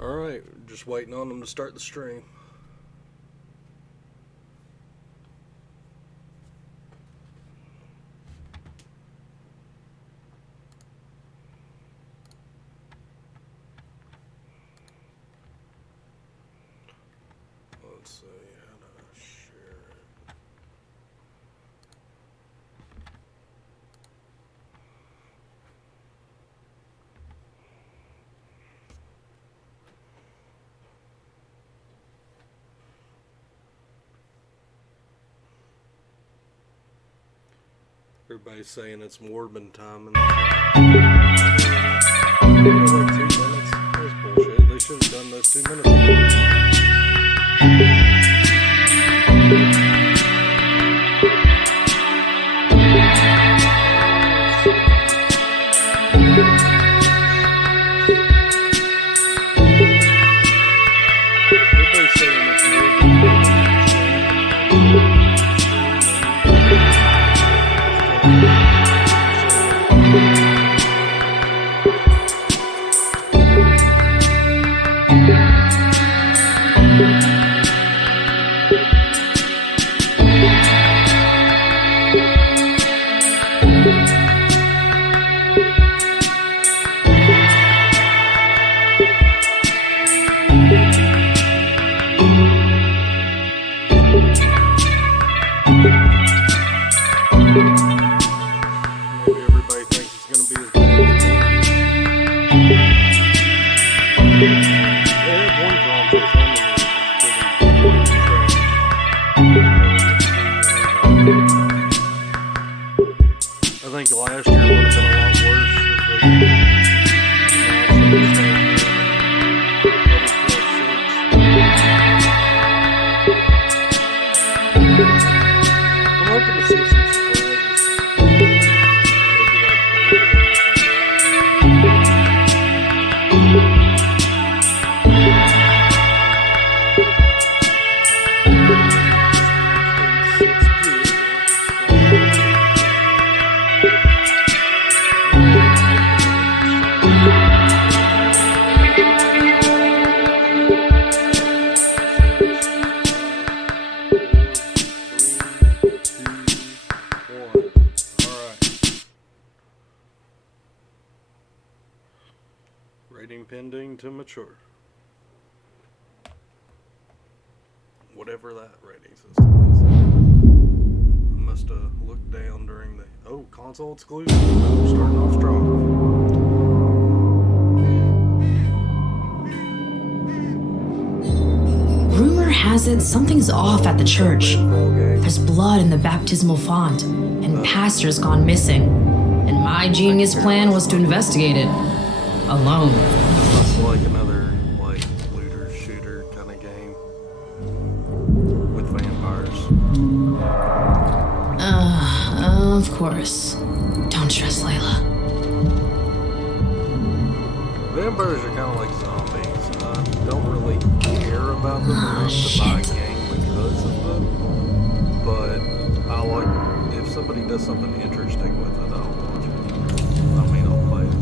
Alright, just waiting on them to start the stream. Let's see how to share it. Everybody's saying it's Morbin time in the like 2 minutes. That's bullshit. They should have done those 2 minutes ago. Everybody's saying it's Morbin. Maybe everybody thinks it's going to be as bad I think last year would have been a lot worse if I'm hoping to see some surprises. Rating pending to mature. Whatever that rating system is. I must have looked down during the... Oh, console exclusive. I'm starting off strong. Rumor has it something's off at the church. There's blood in the baptismal font, and pastor's gone missing. And my genius plan was to investigate it. Alone. That's like another, like, looter shooter kind of game with vampires. Of course. Don't stress, Layla. Vampires are kind of like zombies. I don't really care about them enough to buy a game because of them. But I like, if somebody does something interesting with it, I'll watch it. I mean, I'll play it.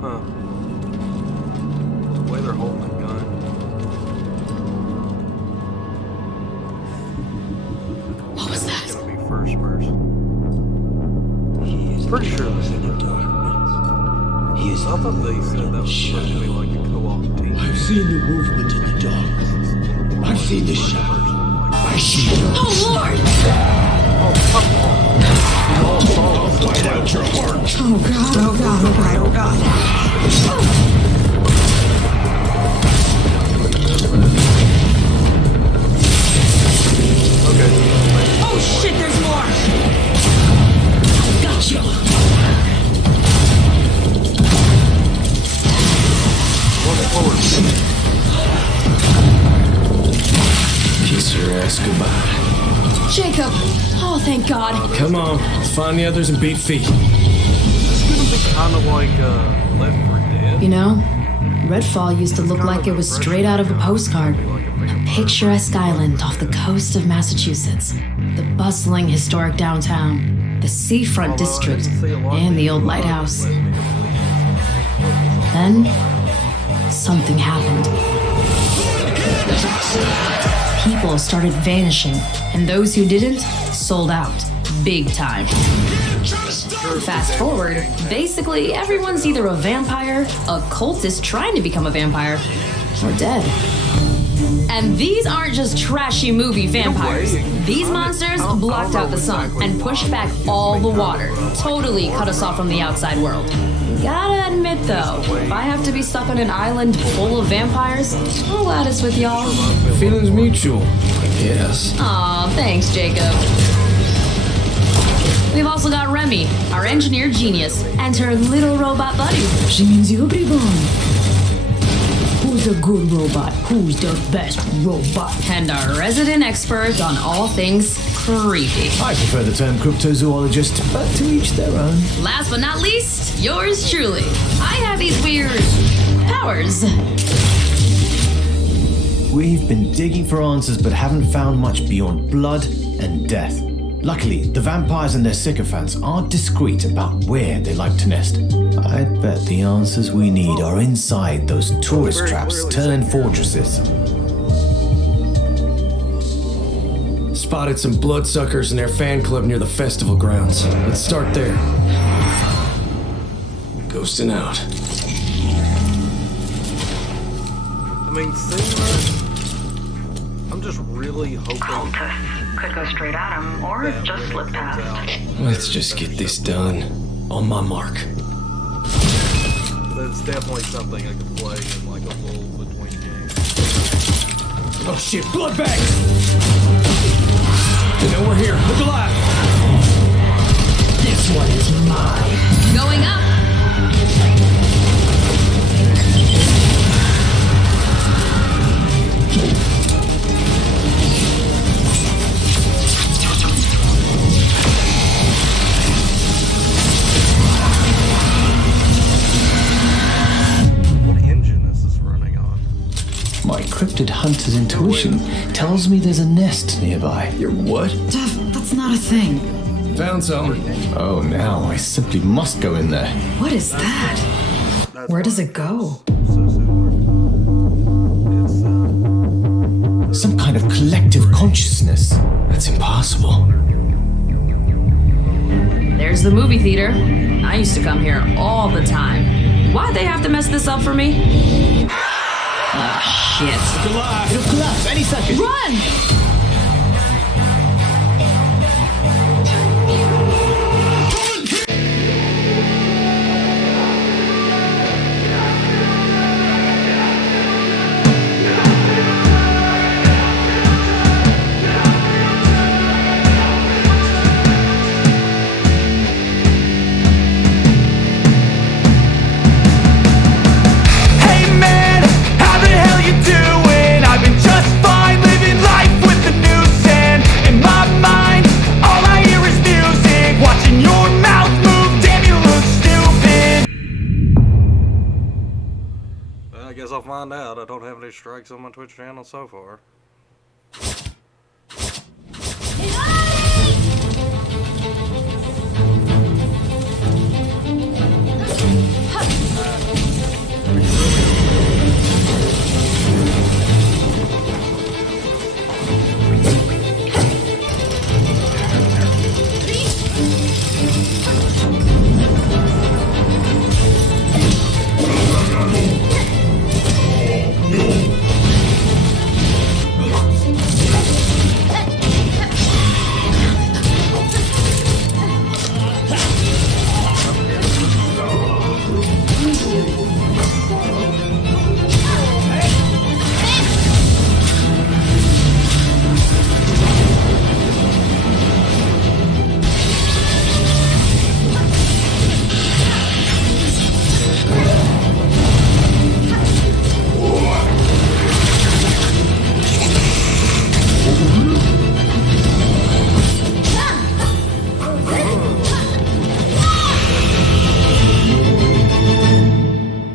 Huh. The way they're holding the gun. What was that? It's gonna be first person. Pretty sure this is it. I thought they said that was supposed to be like a co-op team. I've seen the movement in the dark. I've seen the shadow. I see it. Oh, Lord! Oh, come on. You all saw us. Fight out your heart. Oh, God, oh, God, oh, God, oh, God. Okay. Oh, shit, there's more! Gotcha! Walk forward. Kiss her ass goodbye. Jacob! Oh, thank God. Come on, let's find the others and beat feet. It's gonna be kind of like Left 4 Dead. You know, Redfall used to look like it was straight out of a postcard. A picturesque island off the coast of Massachusetts. The bustling historic downtown. The the seafront Although I district didn't see a lot of and the people old out lighthouse. letting me release. Then, something happened. People started vanishing, and those who didn't sold out. Big time. Fast forward, basically everyone's either a vampire, a cultist trying to become a vampire, or dead. And these aren't just trashy movie vampires. These monsters blocked out the sun and pushed back all the water. Totally cut us off from the outside world. Gotta admit though, if I have to be stuck on an island full of vampires, I'm glad it's with y'all. Feelings mutual, I guess. Aw, thanks, Jacob. We've also got Remy, our engineer genius, and her little robot buddy. She means everyone. Who's a good robot? Who's the best robot? And our resident expert on all things creepy. I prefer the term cryptozoologist, but to each their own. Last but not least, yours truly. I have these weird powers. We've been digging for answers but haven't found much beyond blood and death. Luckily, the vampires and their sycophants aren't discreet about where they like to nest. I'd bet the answers we need are inside those tourist traps turned fortresses. Spotted some bloodsuckers in their fan club near the festival grounds. Let's start there. Ghosting out. I mean, seeing that, I'm just really hoping Cultists could go straight at him or that just when slip it comes past. out, Let's just get this done. On my mark. that's definitely something I could play in like a lull between games. Oh shit, blood bag! They know we're here. Look alive! This one is mine. Going up. What engine is this running on? My cryptid hunter's intuition tells me there's a nest nearby. Your what? Jeff, that's not a thing. Found something. Oh, now I simply must go in there. What is that? That's Where why does it go? it's so similar. It's Some kind of collective consciousness. That's impossible. There's the movie theater. I used to come here all the time. Why'd they have to mess this up for me? Ah, shit. It'll collapse any second. Run! Hey man, how the hell you doing? I've been just fine, living life with the noose and in my mind, all I hear is music. Watching your mouth move, damn you look stupid. I guess I'll find out. I don't have any strikes on my Twitch channel so far.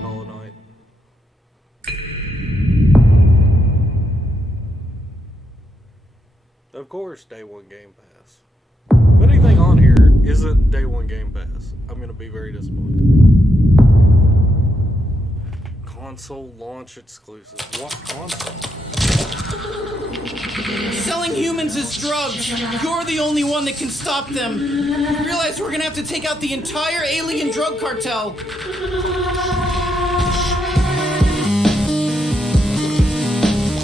Hollow Knight. Of course, day one Game Pass. If anything on here isn't day one Game Pass. I'm gonna be very disappointed. Console launch exclusive. What console? Selling humans as drugs. You're the only one that can stop them. You realize we're gonna have to take out the entire alien drug cartel.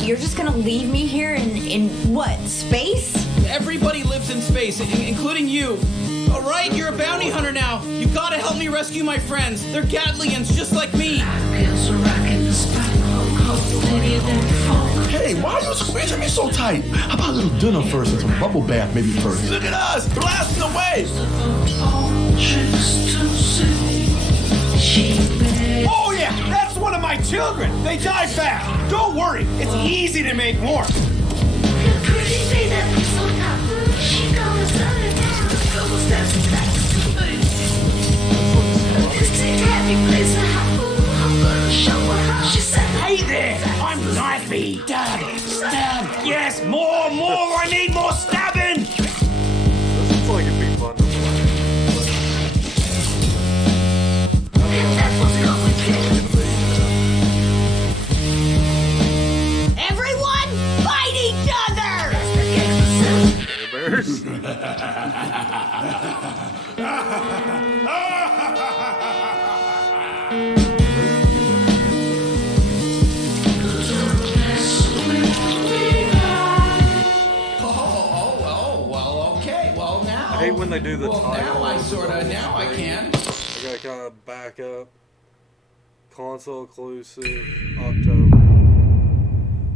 You're just gonna leave me here in what, space? Everybody lives in space, including you. All right, you're a bounty hunter now. You gotta help me rescue my friends. They're Gatlians, just like me. Hey, why are you squeezing me so tight? How about a little dinner first and some bubble bath maybe first? Look at us, blasting away. Oh yeah, that's one of my children. They die fast. Don't worry, it's easy to make more. Hey there, I'm Knifey. Stab, stab. Yes, more. I need more stabbing. This looks like it'd be fun to play. Everyone, fight each other! Bears. I hate when they do the title. Now I can. I gotta kind of back up. Console exclusive, October.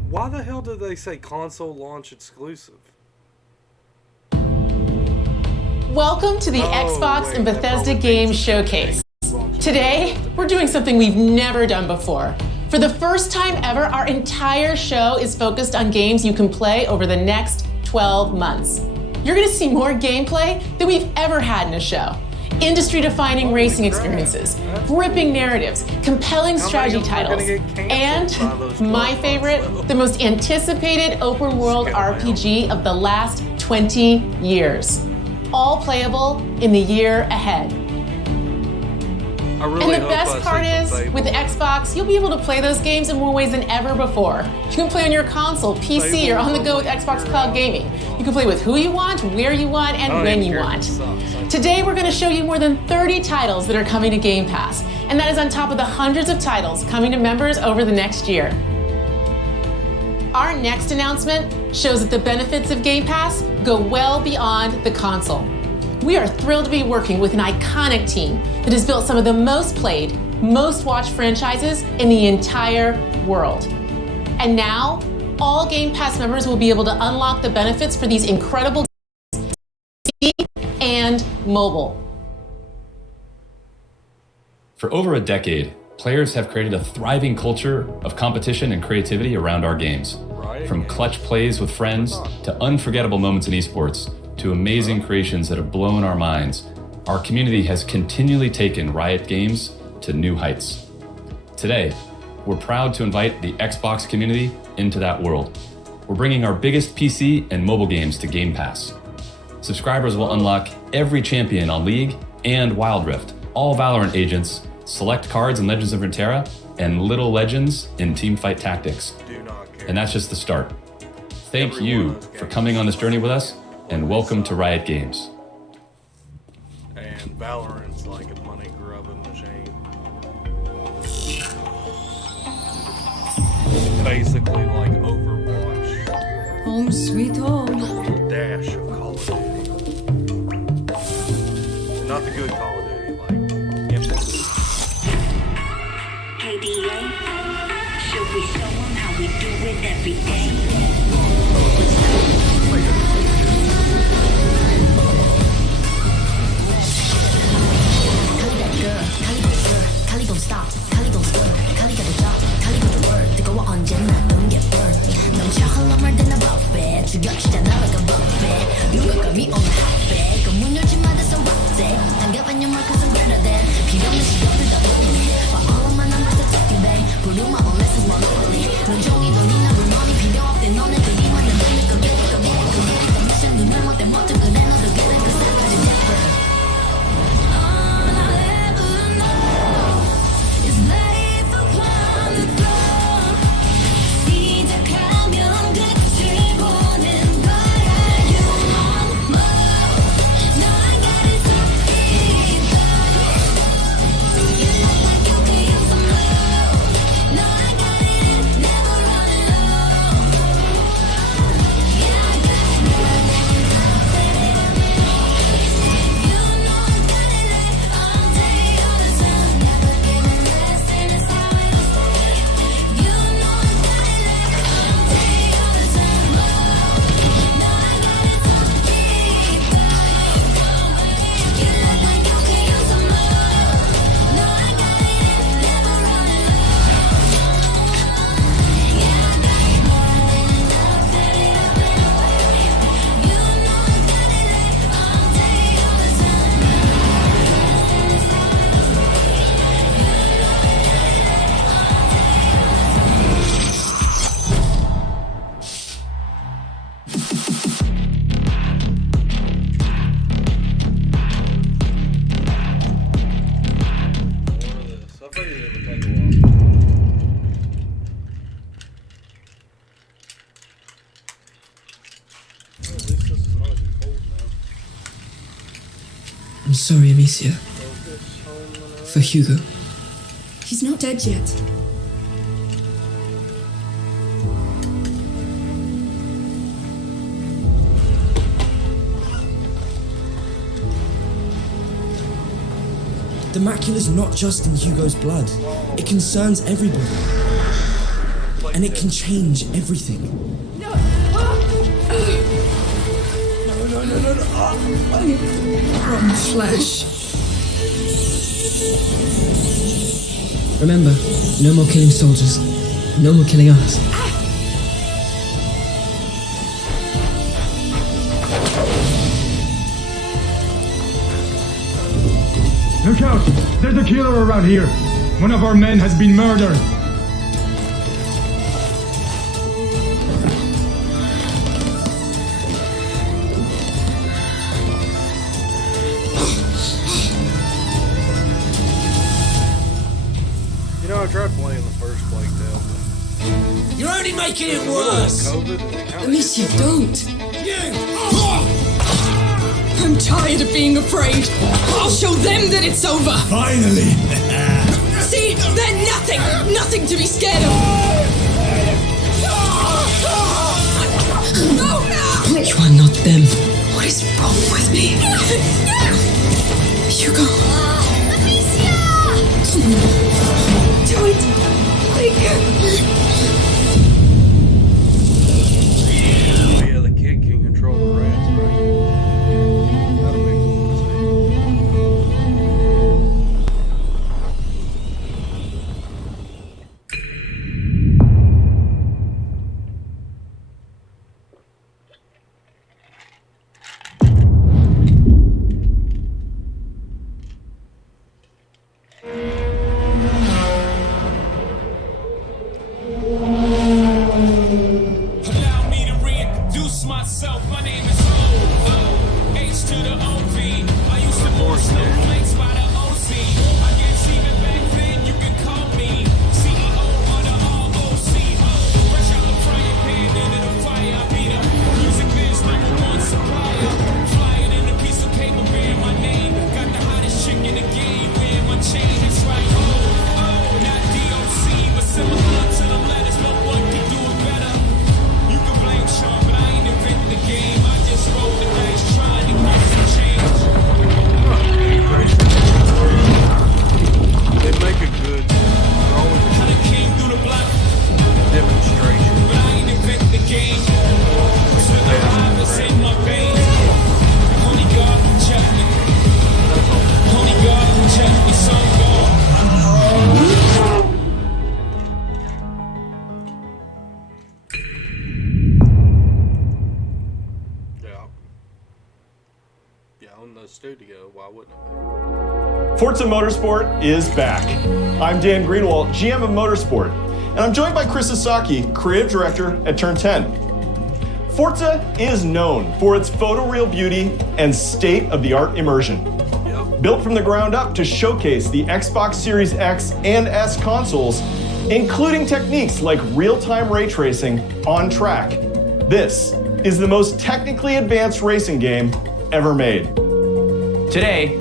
Why the hell did they say console launch exclusive? Welcome to the Xbox wait, and that Bethesda probably Games means- Showcase. Today, we're doing something we've never done before. For the first time ever, our entire show is focused on games you can play over the next 12 months. You're gonna see more gameplay than we've ever had in a show. Industry-defining racing experiences, gripping narratives, compelling strategy titles, and my favorite, the most anticipated open-world RPG of the last 20 years. All playable in the year ahead. I really And the hope best I part see is, some with the Fable. Xbox, you'll be able to play those games in more ways than ever before. You can play on your console, PC, or on the go with Xbox Cloud Gaming. You can play with who you want, where you want, and when you want. Today, we're going to show you more than 30 titles that are coming to Game Pass, and that is on top of the hundreds of titles coming to members over the next year. Our next announcement shows that the benefits of Game Pass go well beyond the console. We are thrilled to be working with an iconic team that has built some of the most played, most watched franchises in the entire world. And now, all Game Pass members will be able to unlock the benefits for these incredible games on PC and mobile. For over a decade, players have created a thriving culture of competition and creativity around our games. From clutch plays with friends to unforgettable moments in esports to amazing creations that have blown our minds, our community has continually taken Riot Games to new heights. Today, we're proud to invite the Xbox community into that world. We're bringing our biggest PC and mobile games to Game Pass. Subscribers will unlock every champion on League and Wild Rift, all Valorant agents, select cards in Legends of Runeterra, and little legends in Teamfight Tactics. And that's just the start. Thank you for coming on this journey with us, and welcome to Riot Games. And Valorant's like a money grubbing machine. Basically like Overwatch. Home sweet home. Dash of Call of Duty. Not the good Call of Duty, like Infinite. KDA, should we show them how we do it every day? Kali don't stop, Kali don't stir, Kali got a job, Kali got the word. 뜨거워 언제나 don't get burned. 넘쳐 흘러말 든 buffet, 죽여주잖아 like a buffet. 누가 감히 on the hotbed, 문 열지 마 that's a rock set. 당겨봐 your mark 'cause I'm better than. 필요 없는 시간을 다 보내. For all of my numbers are talking bang. 부르마 unless it's monopoly. 눈종이 돌리나 불만이 필요 없대 너네들이 만든 거 get it. 미션 눈을 못 떼, 못 그래 너도 get it. 'Cause I got it different. sorry, Amicia. For Hugo. He's not dead yet. The macula's not just in Hugo's blood. It concerns everybody. And it can change everything. No. Rotten flesh. Remember, no more killing soldiers. No more killing us. Look out! There's a killer around here! One of our men has been murdered! You know, I tried playing the first Plague Tale, but You're only making it worse! Amicia, don't! I'm tired of being afraid. I'll show them that it's over. Finally! See? They're nothing to be scared of. Which one, not them? What is wrong with me? Hugo. Amicia! Come on. Do it. oh yeah, the kid can control the rats, right? That'll be cool to see. Allow me to reintroduce myself. My name is O, H to the O-V. I used to move snowflakes by the OC. I guess even back then you can call me CEO of the ROC. Fresh out the frying pan into the fire. I be the music biz #1 supplier. Flying in a piece of paper bearing my name. Got the hottest chick in the game wearing my chain. It's right, not DOC, but similar to the letters. No one can do it better. You can blame Sean, but I ain't invented the game. I just rolled the dice trying to get some change. They make a good, they're always a Kinda came through the block, demonstration. but I ain't invented the game. Still alive, it's in my veins. Only God can check me. Only God can check me, so I'm gone. Yeah, own the studio, why wouldn't it? Forza Motorsport is back. I'm Dan Greenwald, GM of Motorsport, and I'm joined by Chris Sasaki, Creative Director at Turn 10. Forza is known for its photoreal beauty and state-of-the-art immersion. Built from the ground up to showcase the Xbox Series X and S consoles, including techniques like real-time ray tracing on track. This is the most technically advanced racing game ever made. Today,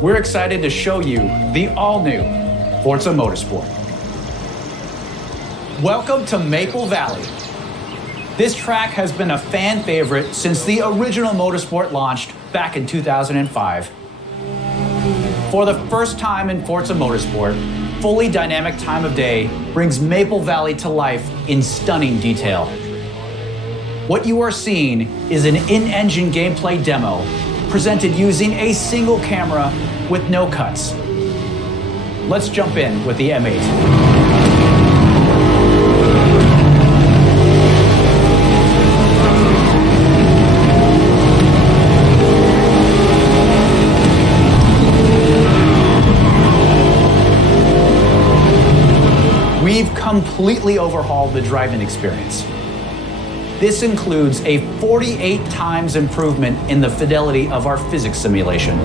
we're excited to show you the all-new Forza Motorsport. Welcome to Maple Valley. This track has been a fan favorite since the original Motorsport launched back in 2005. For the first time in Forza Motorsport, fully dynamic time of day brings Maple Valley to life in stunning detail. What you are seeing is an in-engine gameplay demo presented using a single camera with no cuts. Let's jump in with the M8. We've completely overhauled the driving experience. This includes a 48 times improvement in the fidelity of our physics simulation.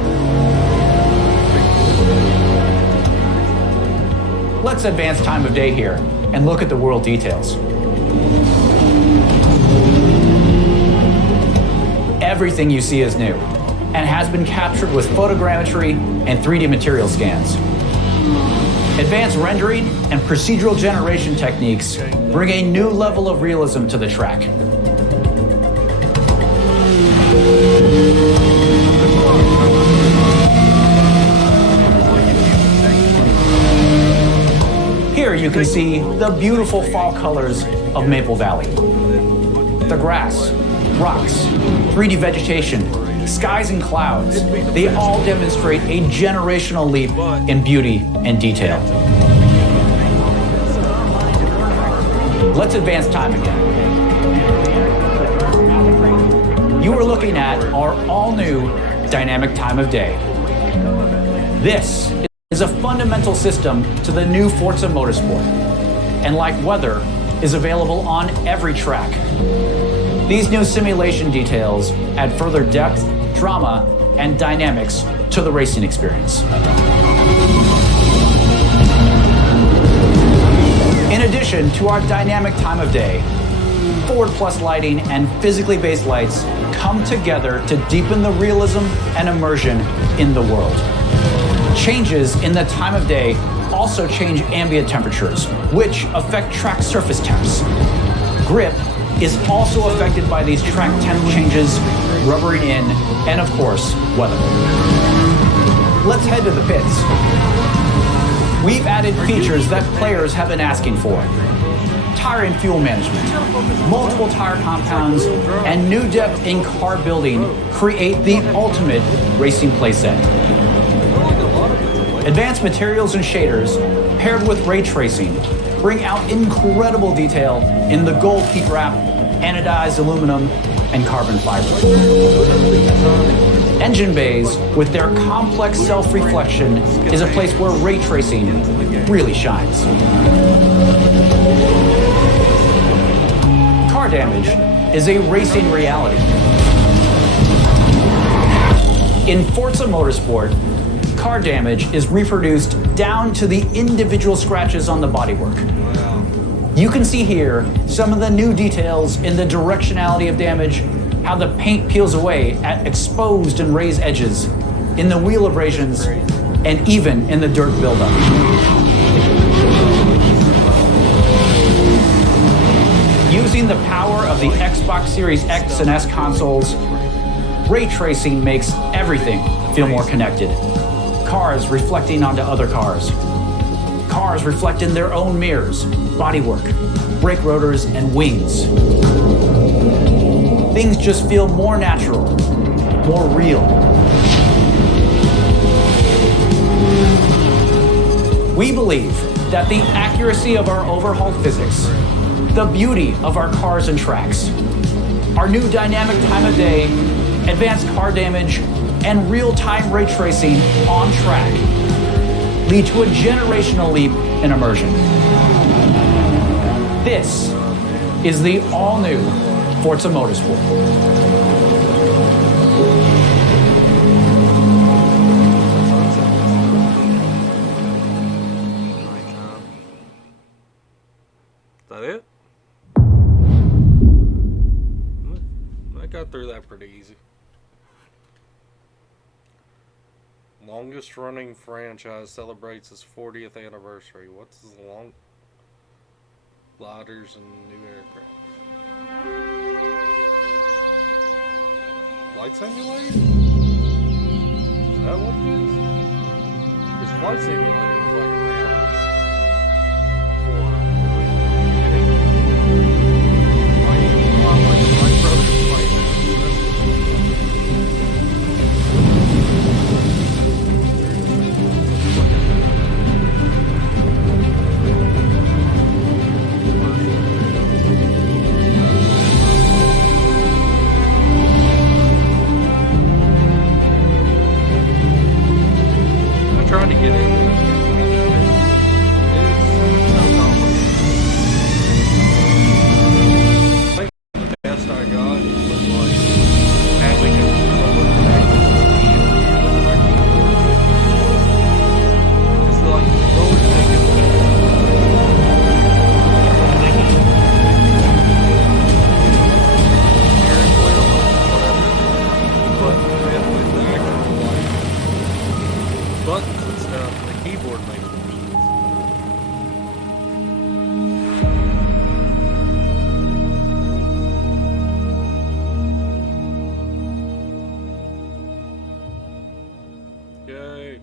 Let's advance time of day here and look at the world details. Everything you see is new. and has been captured with photogrammetry and 3D material scans. Advanced rendering and procedural generation techniques bring a new level of realism to the track. Here you can see the beautiful fall colors of Maple Valley. The grass, rocks, 3D vegetation, skies and clouds, they all demonstrate a generational leap in beauty and detail. Let's advance time again. You are looking at our all-new dynamic time of day. This is a fundamental system to the new Forza Motorsport, and like weather, is available on every track. These new simulation details add further depth, drama, and dynamics to the racing experience. In addition to our dynamic time of day, Forward Plus lighting and physically based lights come together to deepen the realism and immersion in the world. Changes in the time of day also change ambient temperatures, which affect track surface temps. Grip is also affected by these track temp changes, rubbering in, and of course, weather. Let's head to the pits. We've added features that players have been asking for. Tire and fuel management, multiple tire compounds, and new depth in car building create the ultimate racing playset. Advanced materials and shaders, paired with ray tracing, bring out incredible detail in the gold heat wrap, anodized aluminum, and carbon fiber. Engine bays, with their complex self-reflection, is a place where ray tracing really shines. Car damage is a racing reality. In Forza Motorsport, car damage is reproduced down to the individual scratches on the bodywork. You can see here some of the new details in the directionality of damage, how the paint peels away at exposed and raised edges, in the wheel abrasions, and even in the dirt buildup. Using the power of the Xbox Series X and S consoles, ray tracing makes everything feel more connected. Cars reflecting onto other cars. Cars reflect in their own mirrors, bodywork, brake rotors, and wings. Things just feel more natural, more real. We believe that the accuracy of our overhauled physics, the beauty of our cars and tracks, our new dynamic time of day, advanced car damage, and real-time ray tracing on track lead to a generational leap in immersion. This is the all-new Forza Motorsport. Is that it? I got through that pretty easy. Longest running franchise celebrates its 40th anniversary. What's the long? Gliders and new aircraft. Flight simulator? Is that what it is? This flight simulator was like around for my brother's flight. Trying to get in. It's so complicated. I think the best I got was like having a controller connected to the it's like roller ticket. Steering wheel or whatever. But with that, buttons and stuff, and the keyboard makes more sense. Yay.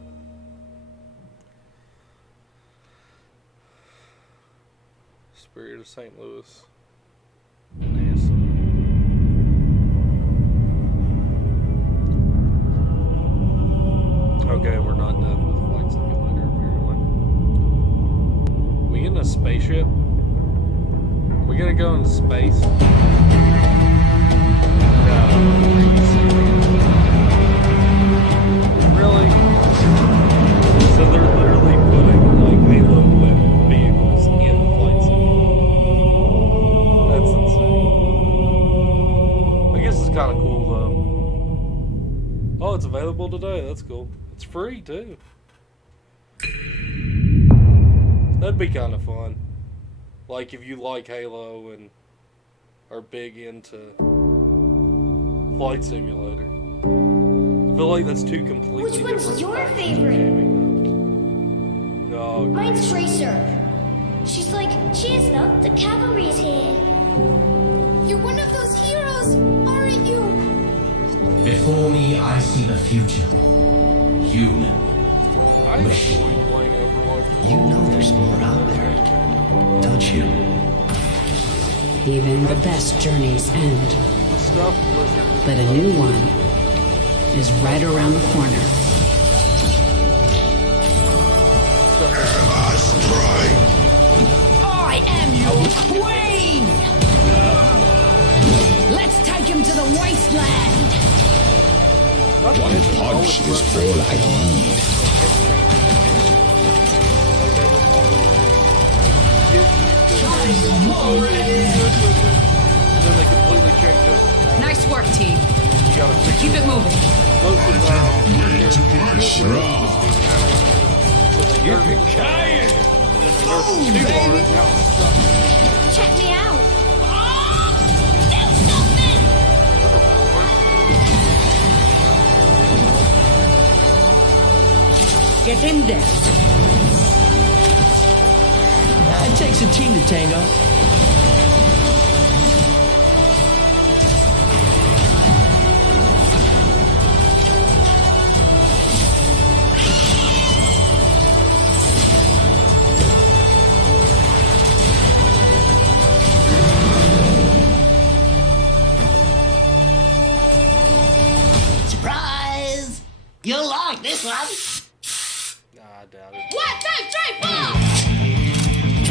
Spirit of St. Louis. NASA. Okay, we're not done with Flight Simulator, apparently. We in a spaceship? Are we gonna go into space? Really? So they're literally putting like Halo vehicles in the Flight Simulator. That's insane. I guess it's kind of cool though. Oh, it's available today. That's cool. It's free too. That'd be kind of fun. Like if you like Halo and are big into Flight Simulator. I feel like that's two completely Which one's different your types of favorite? gaming, though. No, Mine's Tracer. She's like, Chestnut, the cavalry's here. You're one of those heroes, aren't you? Before me, I see the future. Human. I enjoy playing Overwatch. You know there's more out there, don't you? Even the best journeys end. The stuff was But a new one is right around the corner. I am your queen! Let's take him to the wasteland! One punch is all I need. And then they completely change up. Nice work, team. You gotta fix Keep it moving. most of the time. Yippee-ki-yay! Check me out. Get in there. It takes a team to tango. Surprise! You'll like this one. Nah, I doubt it. 1, 2, 3, 4!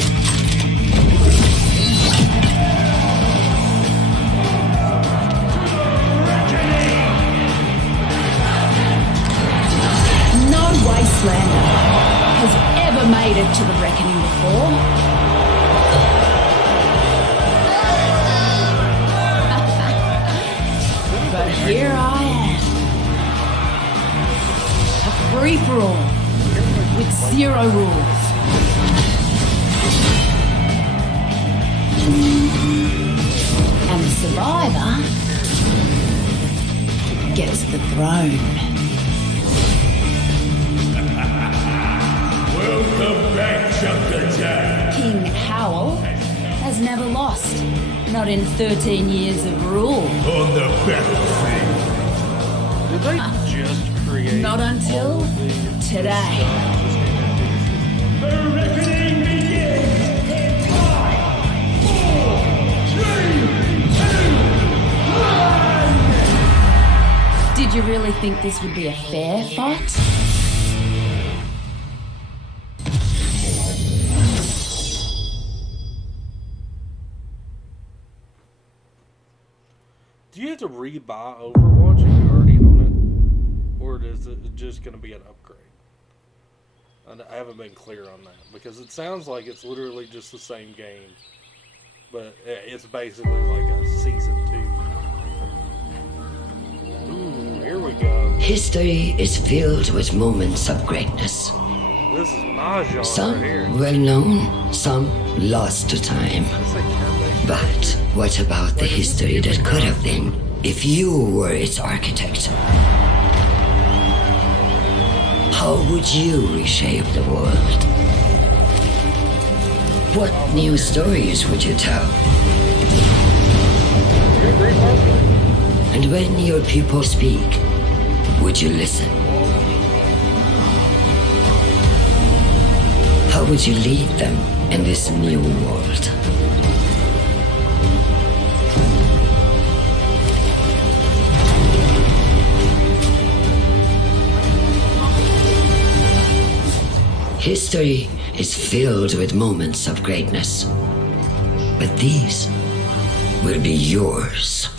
No wastelander has ever made it to the reckoning before. But here I am. A free-for-all with zero rules. And the survivor gets the throne. Welcome back, Chunker Jack. King Howell has never lost. Not in 13 years of rule. On the battlefield. Did they just create Not until today. The reckoning begins in 5, 4, 3, 2, 1. Did you really think this would be a fair fight? Do you have to rebuy Overwatch if you already own it? Or is it just going to be an upgrade? I haven't been clear on that. Because it sounds like it's literally just the same game. But it's basically like a Season 2. Ooh, here we go. History is filled with moments of greatness. This is my genre Some right here. well known, some lost to time. But what about the history that could have been if you were its architect? How would you reshape the world? What new stories would you tell? And when your people speak, would you listen? How would you lead them in this new world? History is filled with moments of greatness, but these will be yours.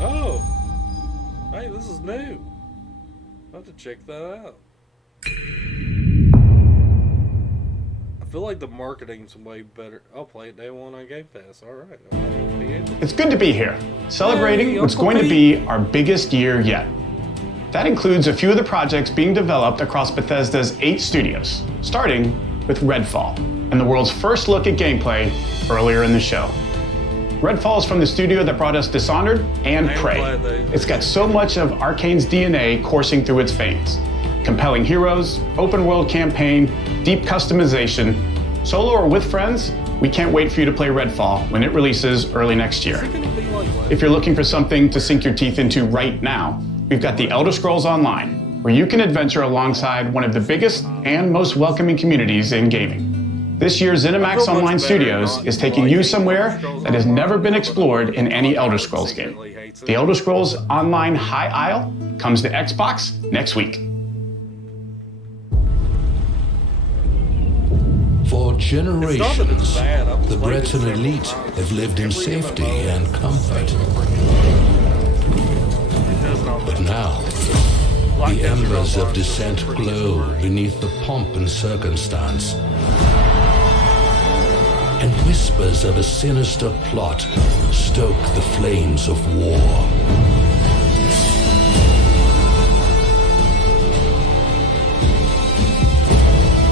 Oh, hey, this is new. I'll have to check that out. I feel like the marketing's way better. I'll play it day one on Game Pass. All right. It's good to be here, celebrating what's going to be our biggest year yet. That includes a few of the projects being developed across Bethesda's 8 studios, starting with Redfall, and the world's first look at gameplay earlier in the show. Redfall is from the studio that brought us Dishonored and Prey. It's got so much of Arcane's DNA coursing through its veins. Compelling heroes, open world campaign, deep customization. Solo or with friends, we can't wait for you to play Redfall when it releases early next year. If you're looking for something to sink your teeth into right now, we've got the Elder Scrolls Online, where you can adventure alongside one of the biggest and most welcoming communities in gaming. This year, ZeniMax Online Studios is taking you somewhere that has never been explored in any Elder Scrolls game. The Elder Scrolls Online High Isle comes to Xbox next week. For generations, the Breton elite have lived in safety and comfort. But now, the embers of dissent glow beneath the pomp and circumstance, and whispers of a sinister plot stoke the flames of war.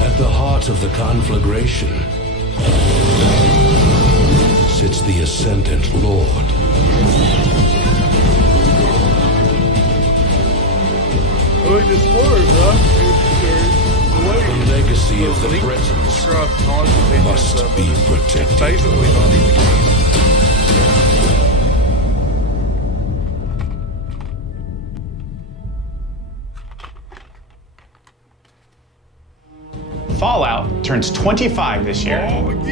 At the heart of the conflagration sits the Ascendant Lord. The legacy of the Bretons must be protected. Fallout turns 25 this year.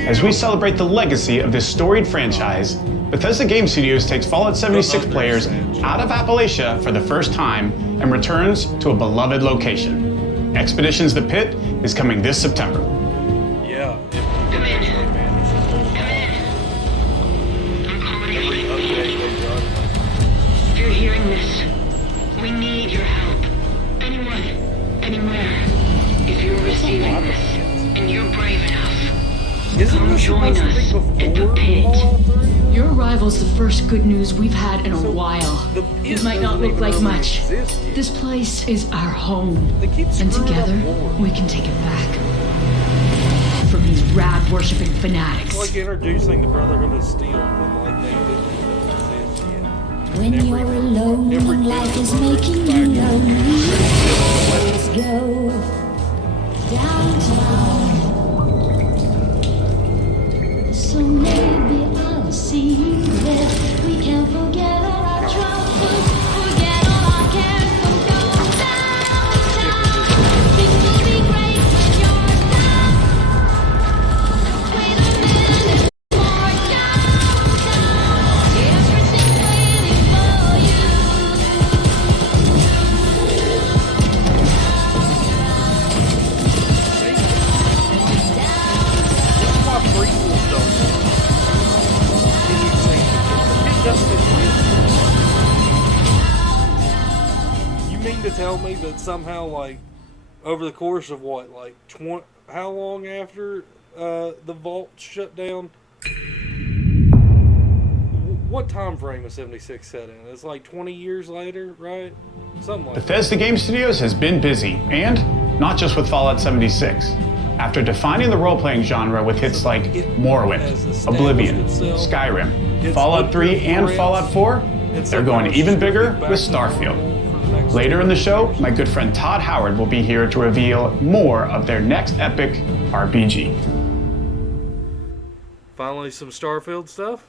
As we celebrate the legacy of this storied franchise, Bethesda Game Studios takes Fallout 76 players out of Appalachia for the first time and returns to a beloved location. Expeditions The Pit is coming this September. Yeah. If you're hearing this, we need your help. Anyone, anywhere. If you're receiving this and you're brave enough, come join us at the pit. Your arrival's the first good news we've had in a while. It might not look like much. This place is our home, and together we can take it back from these rad-worshipping fanatics. It's like introducing the Brotherhood of Steel, but like they didn't exist yet. When you're alone and life is making you lonely, let's go downtown. So maybe I'll see you there. We can forget all our troubles, forget all our cares, so go downtown. Things will be great when you're down. Wait a minute for downtown. Everything's waiting for you. You mean to tell me that somehow, like, over the course of what, like, how long after the vault shut down? What time frame was 76 set in? It's like 20 years later, right? Something like Bethesda Game Studios has been busy, and not just with Fallout 76. After defining the role-playing genre with hits like Morrowind, Oblivion, Skyrim, Fallout 3, and Fallout 4, They're going even bigger with Starfield. Later in the show, my good friend Todd Howard will be here to reveal more of their next epic RPG. Finally, some Starfield stuff.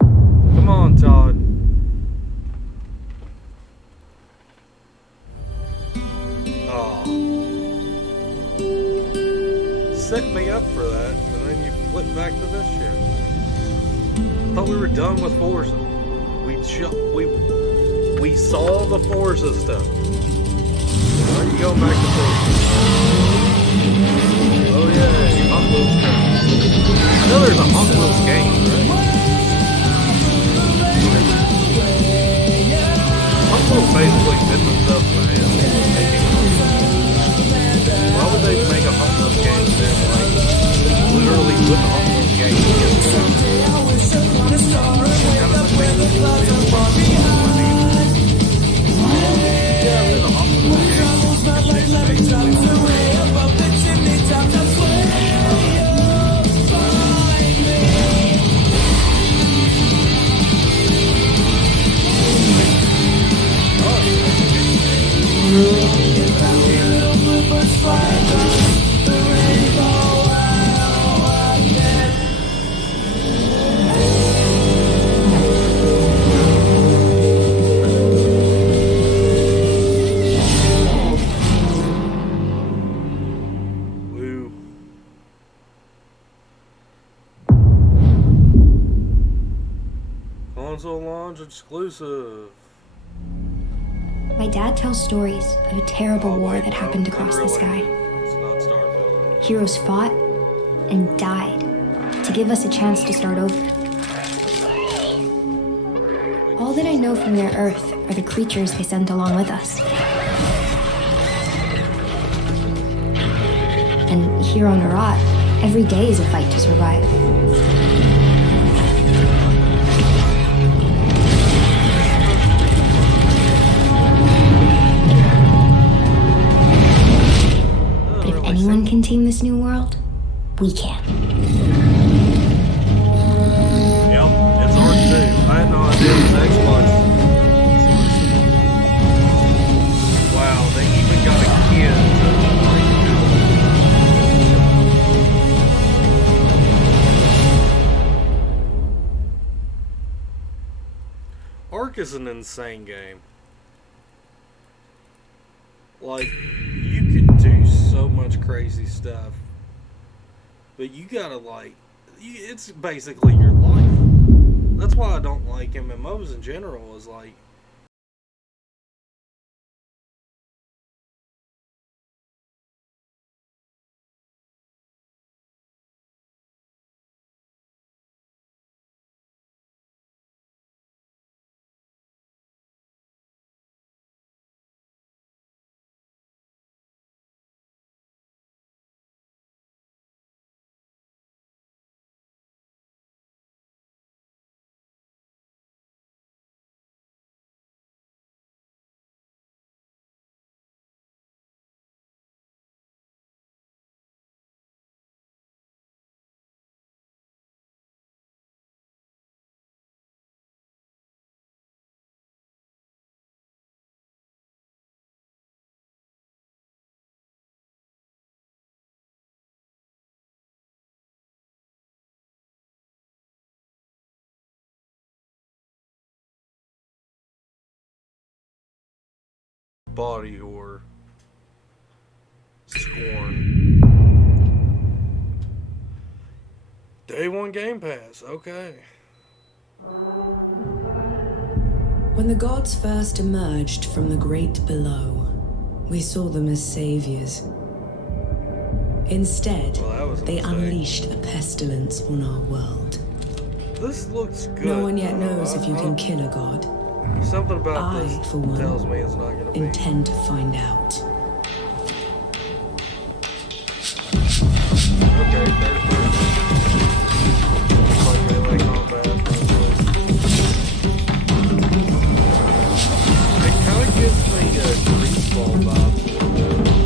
Come on, Todd. Oh. Set me up for that, and then you flip back to this shit. I thought we were done with Forza. We saw the Forza stuff. Why are you going back to Forza? Oh yeah, Hot Wheels game. I know there's a Hot Wheels game, right? Hot Wheels basically bit themselves in the hand with making Why would they make a Hot Wheels game then, like, literally put the Hot Wheels game together? Console launch exclusive. My dad tells stories of a terrible war that happened across the sky. It's not Starfield. Heroes fought and died to give us a chance to start over. All that I know from their Earth are the creatures they sent along with us. And here on Arat, every day is a fight to survive. But if anyone can tame this new world, we can. Yep, it's hard to do. I had no idea it was Xbox. Wow, they even got a kid to Ark is an insane game. Like, you can do so much crazy stuff, but you gotta, like, it's basically your life. That's why I don't like MMOs in general, is like, body horror. Scorn. Day one Game Pass, okay. When the gods first emerged from the great below, we saw them as saviors. Instead, they unleashed a pestilence on our world. This looks good. No one yet knows if you can kill a god. Something about I, this for one, tells me it's not gonna be. intend to find out. Okay, third person. Like melee combat. It kind of gives me a Greaseball vibes a little bit.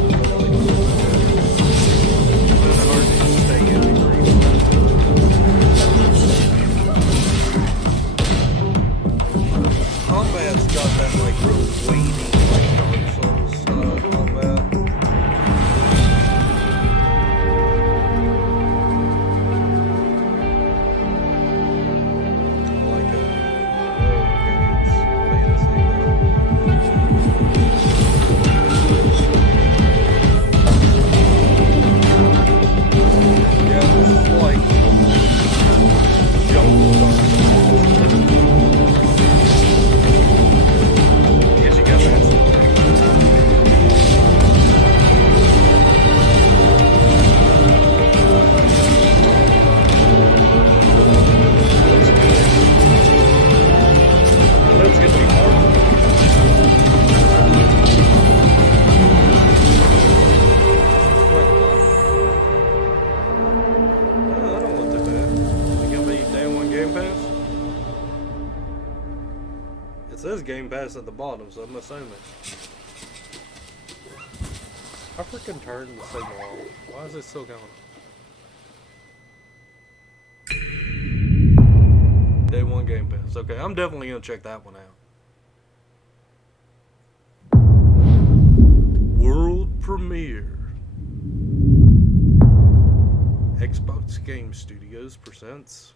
It's kind of hard to stay in the Greaseball. combat's got that like real weighty, like Dark Souls style combat. Like it's fantasy though. Yeah, this is like jungle Dark Souls. Yes, you got that. That's gonna be hard. I don't look that bad. Think it'll be day one Game Pass? It says Game Pass at the bottom, so I'm assuming. I freaking turned the signal off. Why is it still going? Day one Game Pass. Okay, I'm definitely gonna check that one out. World premiere. Xbox Game Studios presents.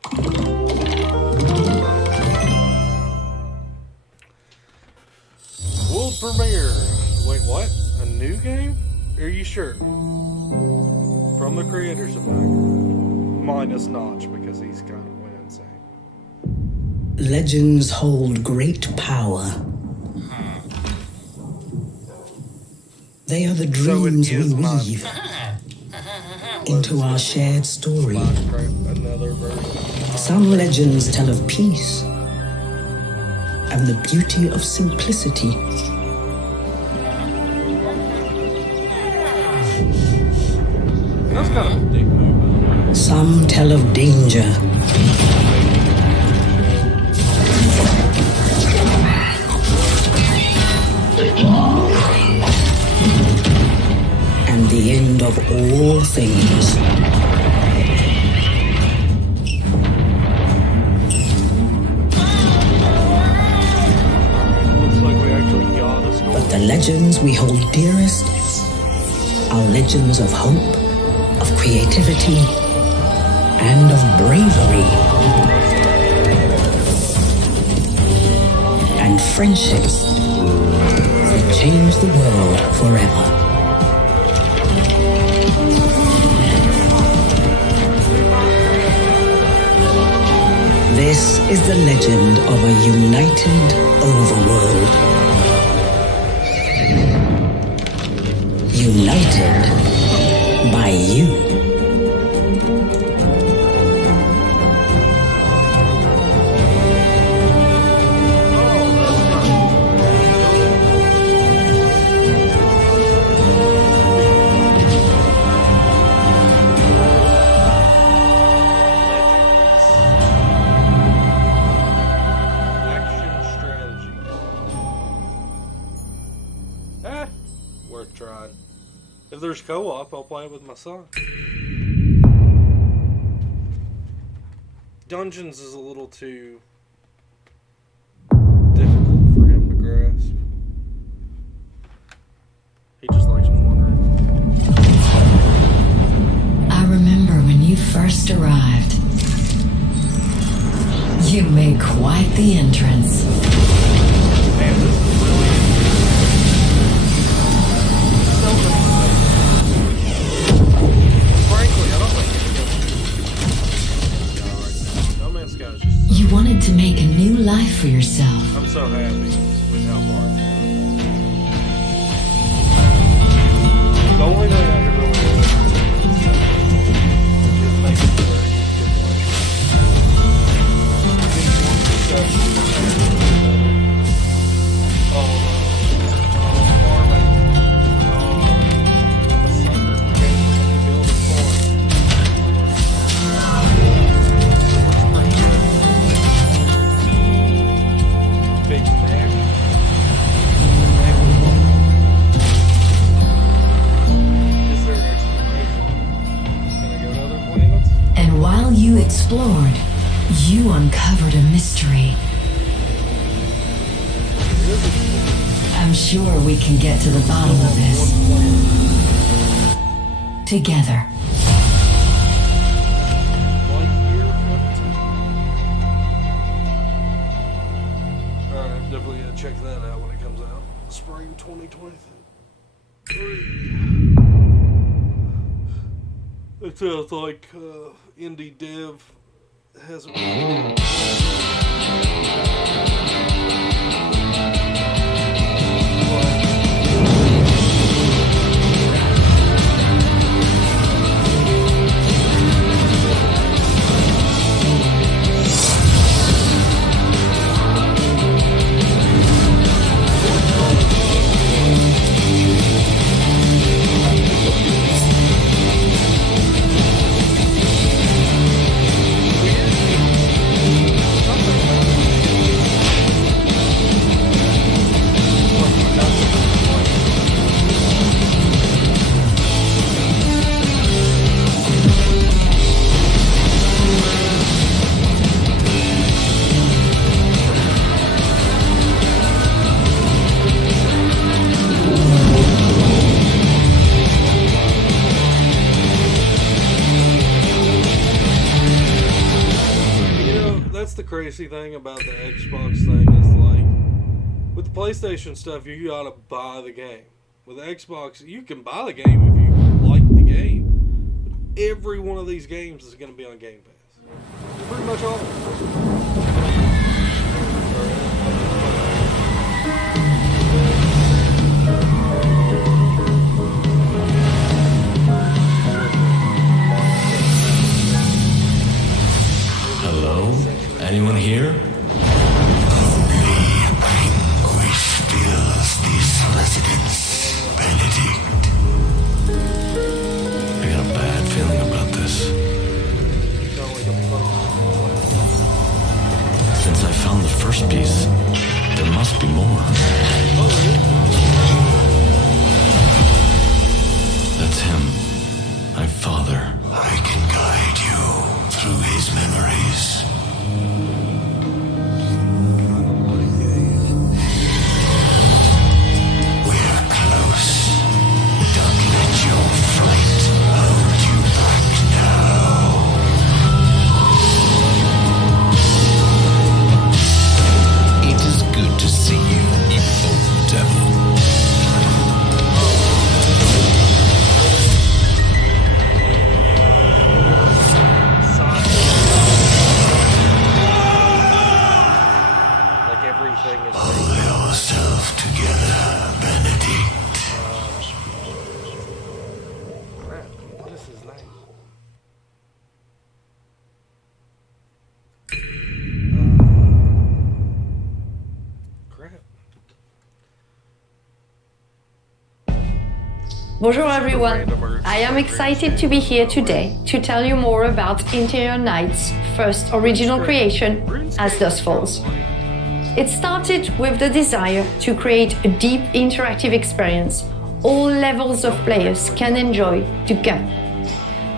World premiere. Wait, what? A new game? Are you sure? From the creators of Bagger. Minus Notch, because he's kind of went insane. Legends hold great power. They are the dreams we weave into our shared story. Another version. Some legends tell of peace and the beauty of simplicity. That's kind of a big move. Some tell of danger and the end of all things. Looks like we actually got a story. But the legends we hold dearest are legends of hope, of creativity, and of bravery. And friendships that change the world forever. This is the legend of a united overworld. United by you. Worth trying. If there's co-op, I'll play it with my son. Dungeons is a little too difficult for him to grasp. He just likes wandering. I remember when you first arrived. You made quite the entrance. Man, this is really so many things. Frankly, I don't think No Man's Sky is just You wanted to make a new life for yourself. I'm so happy with how far it's gone. The only thing I could really do is make it very And while you explored, you uncovered a mystery. sure we can get to the bottom of this. Together. Alright, definitely gotta check that out when it comes out. Spring 2023. It sounds like indie dev hasn't really. The crazy thing about the Xbox thing is, like, with the PlayStation stuff, you gotta buy the game. With the Xbox, you can buy the game if you like the game, but every one of these games is going to be on Game Pass. Pretty much all of them. Hello? Anyone here? Anguish fills this residence, Benedict. I got a bad feeling about this. Since I found the first piece, there must be more. That's him. My father. I can guide you through his memories. We're close. Don't let your flight hold you back now. It is good to see you, you old devil. Pull yourself together, Benedict. What is his name? Crap. Bonjour everyone, I am excited to be here today to tell you more about Interior Night's first original creation, As Dusk Falls. It started with the desire to create a deep interactive experience all levels of players can enjoy together.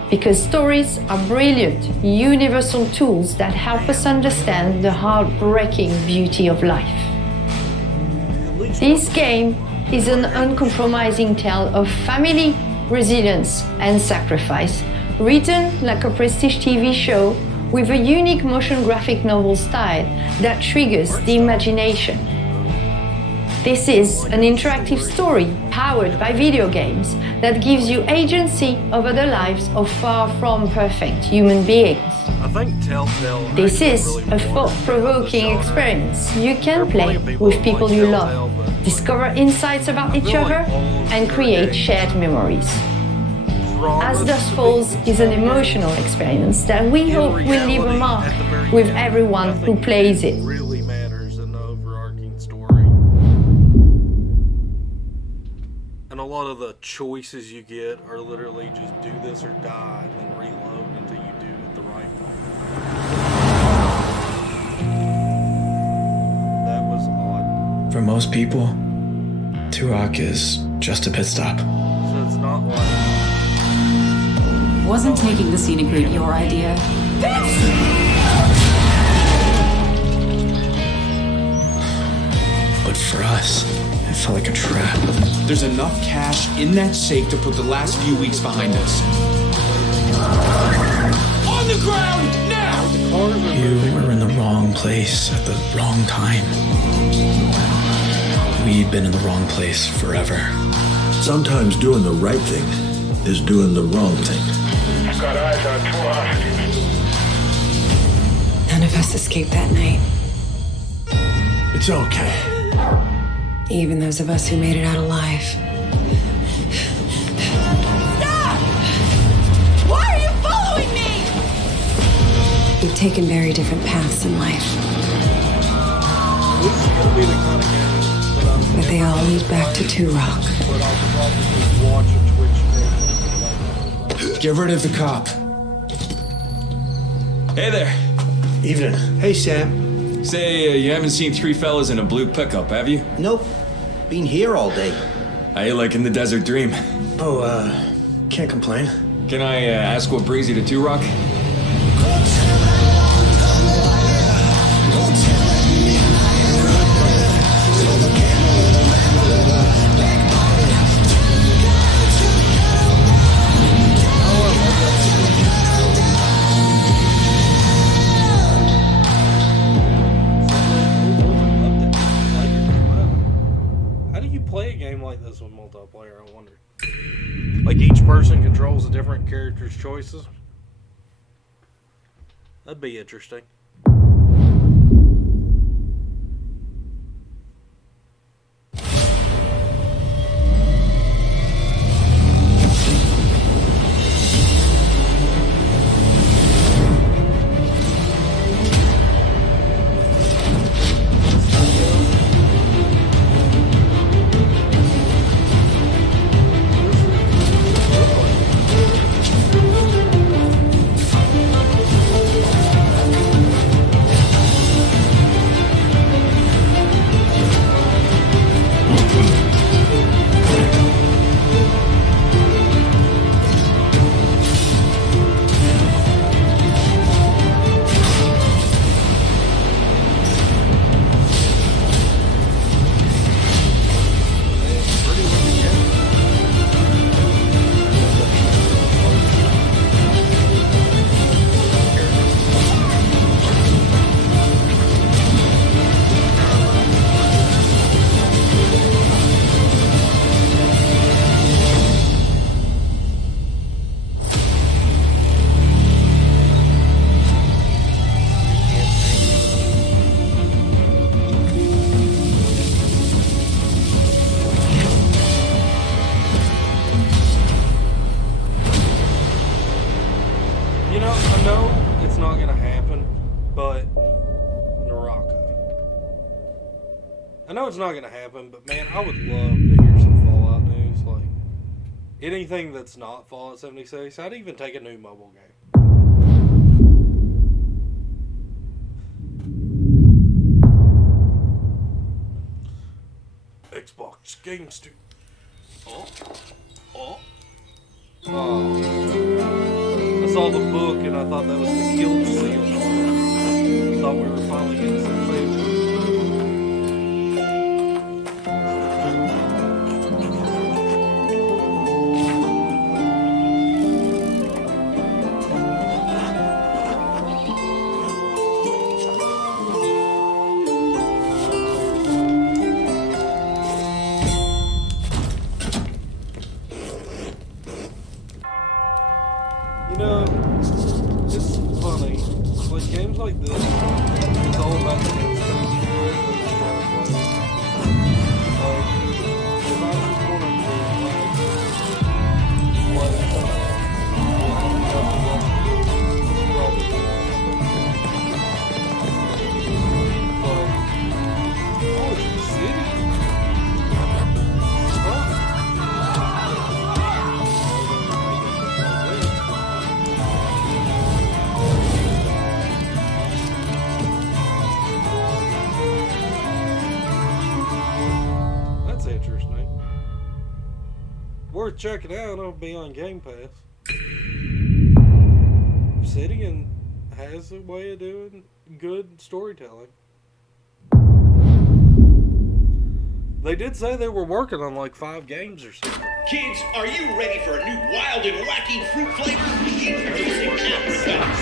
Because stories are brilliant, universal tools that help us understand the heartbreaking beauty of life. This game is an uncompromising tale of family, resilience, and sacrifice, written like a prestige TV show with a unique motion graphic novel style that triggers the imagination. This is an interactive story powered by video games that gives you agency over the lives of far from perfect human beings. I think Telltale. This is a thought-provoking experience you can play with people you love, discover insights about each other, and create shared memories. As Dusk Falls is an emotional experience that we hope will leave a mark with everyone who plays it. Really matters in the overarching story. And a lot of the choices you get are literally just do this or die, and then reload until you do it the right way. That was odd. For most people, Turok is just a pit stop. So it's not like... Wasn't taking the scenic route your idea? But for us, felt like a trap. There's enough cash in that safe to put the last few weeks behind us. On the ground, now! You were in the wrong place at the wrong time. We've been in the wrong place forever. Sometimes doing the right thing is doing the wrong thing. Got eyes on two hostages. None of us escaped that night. It's okay. Even those of us who made it out alive. Stop! Why are you following me? We've taken very different paths in life. This is gonna be the kind of game that But they all lead back to Two Rock. but I'll probably watch a Twitch stream. Get rid of the cop. Hey there. Evening. Hey, Sam. Say, you haven't seen three fellas in a blue pickup, have you? Nope. Been here all day. How you liking the desert dream? Oh, can't complain. Can I ask what brings you to Two Rock? How do you play a game like this with multiplayer, I wonder? Like each person controls a different character's choices? That'd be interesting. You know, I know it's not gonna happen, but Naraka. I know it's not gonna happen, but man, I would love to hear some Fallout news. Like anything that's not Fallout 76. I'd even take a new mobile game. Xbox Game Studio. Oh. I saw the book and I thought that was the Guild Seal. I thought we were finally getting some things. You know, it's funny. Like games like this, it's all about the instinct control that you're trying to play. Like, if I just wanted to play oh, it's the city. That's interesting. Worth checking out. It'll be on Game Pass. Obsidian has a way of doing good storytelling. They did say they were working on like 5 games or something. Kids, are you ready for a new wild and wacky fruit flavor? Introducing Apple Sauce.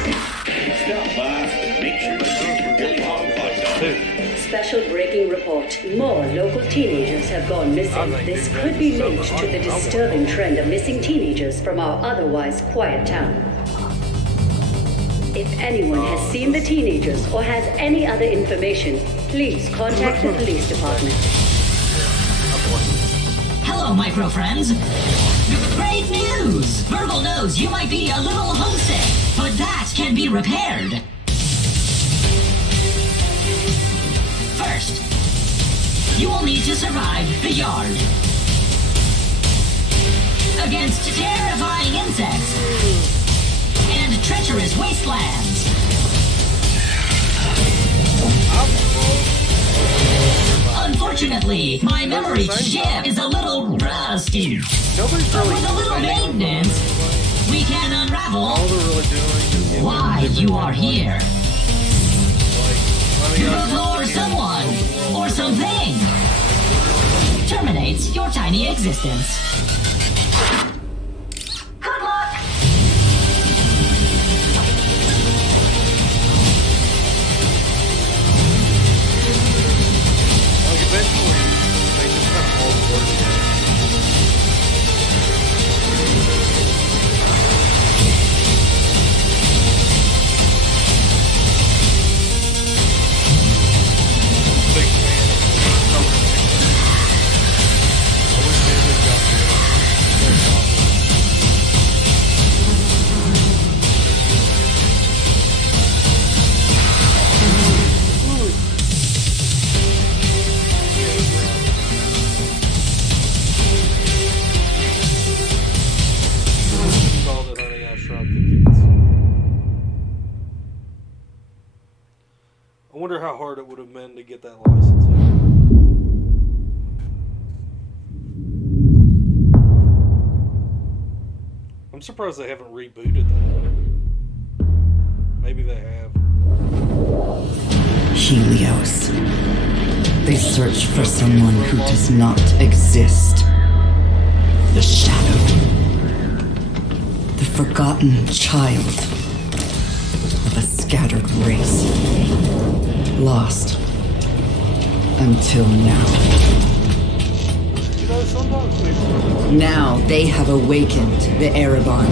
Stop by and make sure you get your really hot dog. Special breaking report. More local teenagers have gone missing. This could be linked to the disturbing trend of missing teenagers from our otherwise quiet town. If anyone has seen the teenagers or has any other information, please contact the police department. Hello, micro friends. Great news! Virgil knows you might be a little homesick, but that can be repaired. First, you will need to survive the yard. Against terrifying insects and treacherous wastelands. Unfortunately, my memory chip is a little rusty. But with a little maintenance, we can unravel why you are here. Before someone or something terminates your tiny existence. Good luck! Like eventually, they just kind of all work together. Big fan of Conan Exiles. I wish they would got there. They're awesome. Called it Honey, I Shrunk the Kids. I wonder how hard it would have been to get that license. I'm surprised they haven't rebooted that. Maybe they have. Helios. They search for someone who does not exist. The shadow. The forgotten child of a scattered race. Lost. Until now. You know, sometimes people... Now they have awakened the Erebon.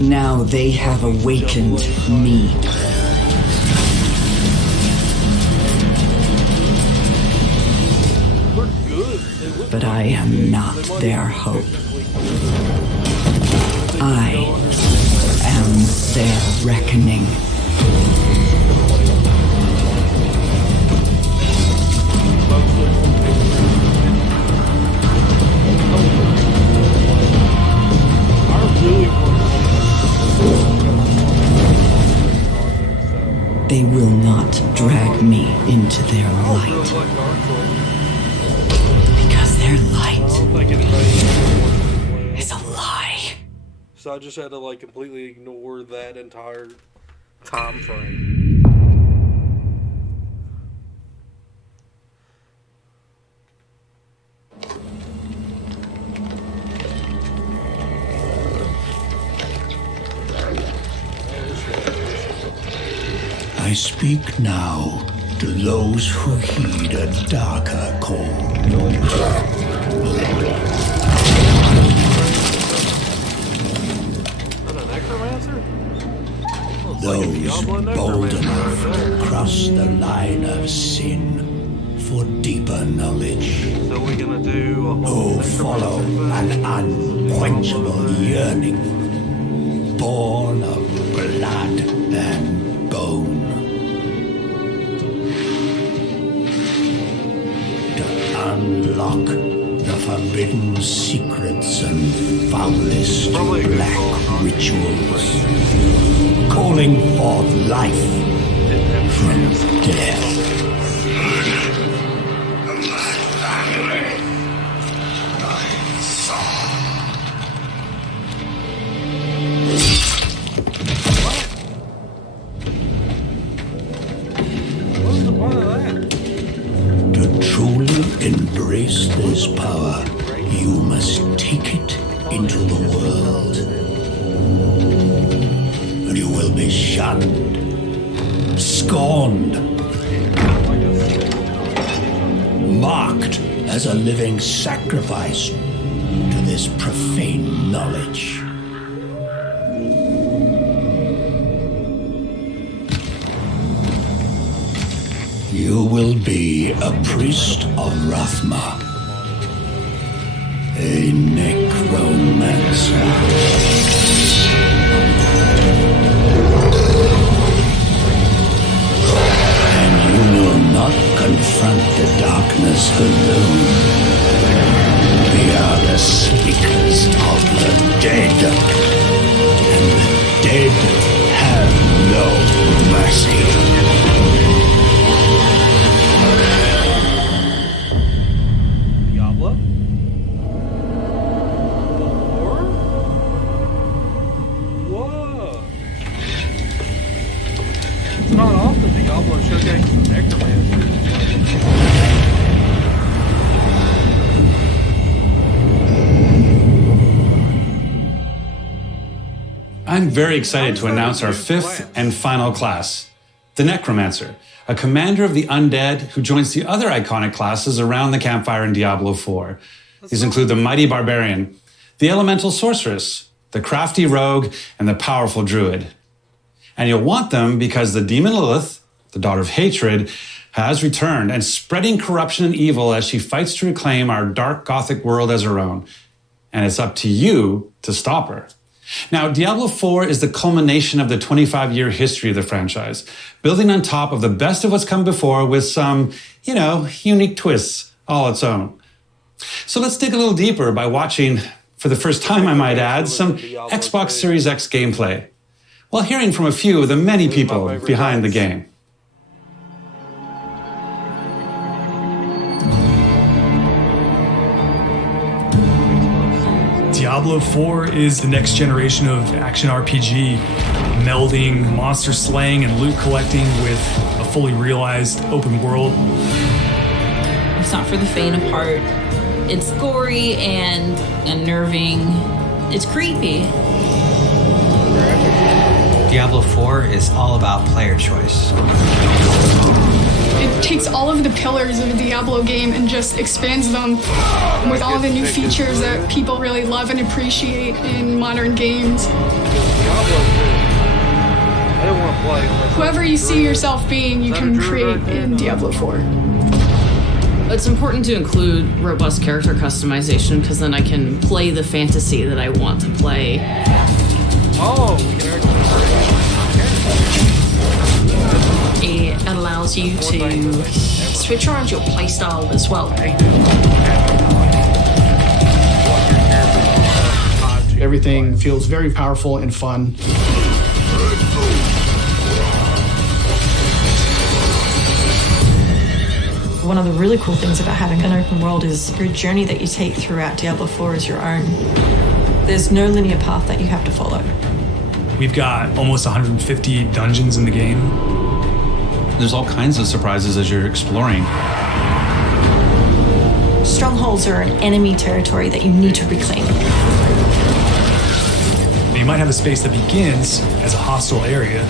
Now they have awakened me. But I am not their hope. I am their reckoning. They will not drag me into their light. Because their light is a lie. So I just had to like completely ignore that entire time frame. I speak now to those who heed a darker call. Those bold enough to cross the line of sin for deeper knowledge. So we're gonna do a whole Who follow an unquenchable yearning, born of blood and bone. To unlock the forbidden secrets and foulest black rituals, calling forth life from death. To truly embrace this power, you must take it into the world. And you will be shunned, scorned, marked as a living sacrifice to this profane knowledge. You will be a priest of Rathma, a necromancer. And you will not confront the darkness alone. We are the speakers of the dead, and the dead have no mercy. Diablo? Whoa. It's not often Diablo showcases necromancy. I'm very excited to announce our fifth and final class, the Necromancer, a commander of the undead who joins the other iconic classes around the campfire in Diablo 4. These include the mighty barbarian, the elemental sorceress, the crafty rogue, and the powerful druid. And you'll want them because the demon Lilith, the daughter of hatred, has returned and spreading corruption and evil as she fights to reclaim our dark gothic world as her own. And it's up to you to stop her. Now, Diablo 4 is the culmination of the 25-year history of the franchise, building on top of the best of what's come before with some, unique twists all its own. So let's dig a little deeper by watching, for the first time I might add, some Xbox Series X gameplay, while hearing from a few of the many people behind the game. Diablo 4 is the next generation of action RPG, melding monster slaying and loot collecting with a fully realized open world. It's not for the faint of heart. It's gory and unnerving. It's creepy. Diablo 4 is all about player choice. It takes all of the pillars of a Diablo game and just expands them with all the new features that people really love and appreciate in modern games. Whoever you see yourself being, you can create in Diablo 4. It's important to include robust character customization because then I can play the fantasy that I want to play. Oh, we can actually. It allows you to switch around your playstyle as well. Everything feels very powerful and fun. One of the really cool things about having an open world is your journey that you take throughout Diablo 4 is your own. There's no linear path that you have to follow. We've got almost 150 dungeons in the game. There's all kinds of surprises as you're exploring. Strongholds are an enemy territory that you need to reclaim. You might have a space that begins as a hostile area,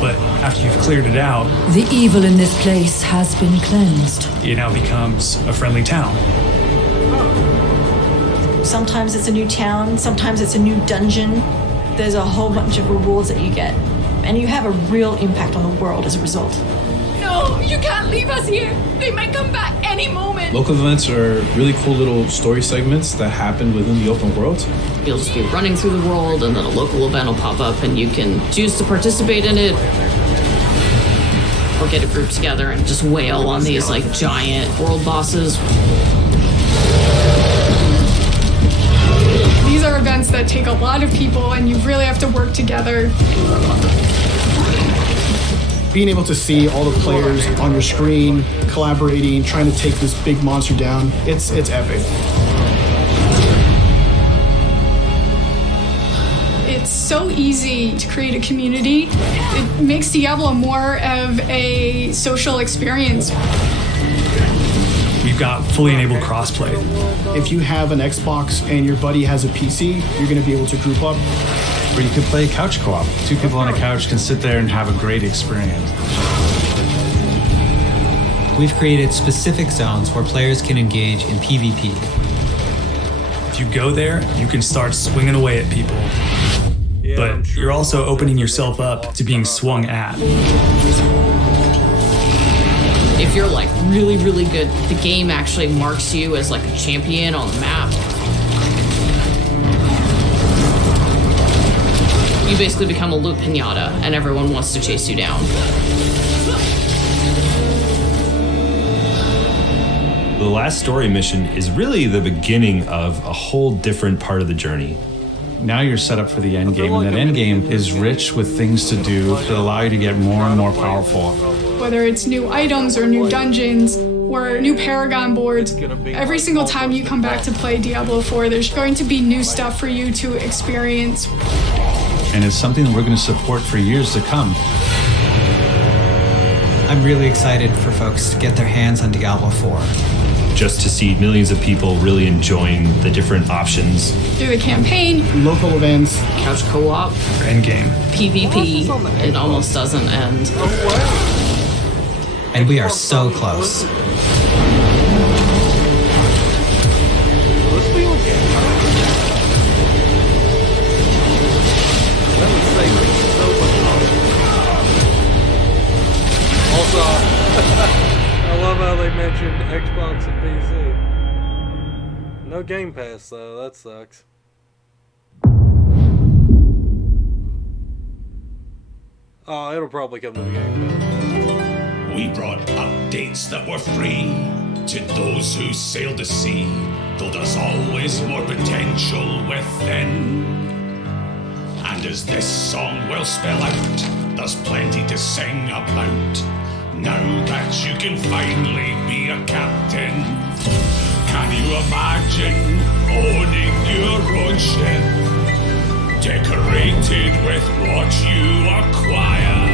but after you've cleared it out, the evil in this place has been cleansed. It now becomes a friendly town. Sometimes it's a new town, sometimes it's a new dungeon. There's a whole bunch of rewards that you get, and you have a real impact on the world as a result. No, you can't leave us here. They might come back any moment. Local events are really cool little story segments that happen within the open world. You'll just be running through the world and then a local event will pop up and you can choose to participate in it or get a group together and just wail on these giant world bosses. These are events that take a lot of people and you really have to work together. Being able to see all the players on your screen, collaborating, trying to take this big monster down, it's epic. It's so easy to create a community. It makes Diablo more of a social experience. We've got fully enabled crossplay. If you have an Xbox and your buddy has a PC, you're going to be able to group up. Or you could play couch co-op. 2 people on a couch can sit there and have a great experience. We've created specific zones where players can engage in PvP. If you go there, you can start swinging away at people. But you're also opening yourself up to being swung at. If you're like really, really good, the game actually marks you as like a champion on the map. You basically become a loot pinata and everyone wants to chase you down. The last story mission is really the beginning of a whole different part of the journey. Now you're set up for the end game, and that end game is rich with things to do that allow you to get more and more powerful. Whether it's new items or new dungeons or new Paragon boards, every single time you come back to play Diablo 4, there's going to be new stuff for you to experience. And it's something that we're going to support for years to come. I'm really excited for folks to get their hands on Diablo 4. Just to see millions of people really enjoying the different options. Through the campaign, local events, couch co-op, endgame, PvP, it almost doesn't end. And we are so close. Also, I love how they mentioned Xbox and PC. No Game Pass though, that sucks. Oh, it'll probably come to the Game Pass. We brought updates that were free to those who sailed the sea, though there's always more potential within. And as this song will spell out, there's plenty to sing about. Now that you can finally be a captain, can you imagine owning your own ship, decorated with what you acquire?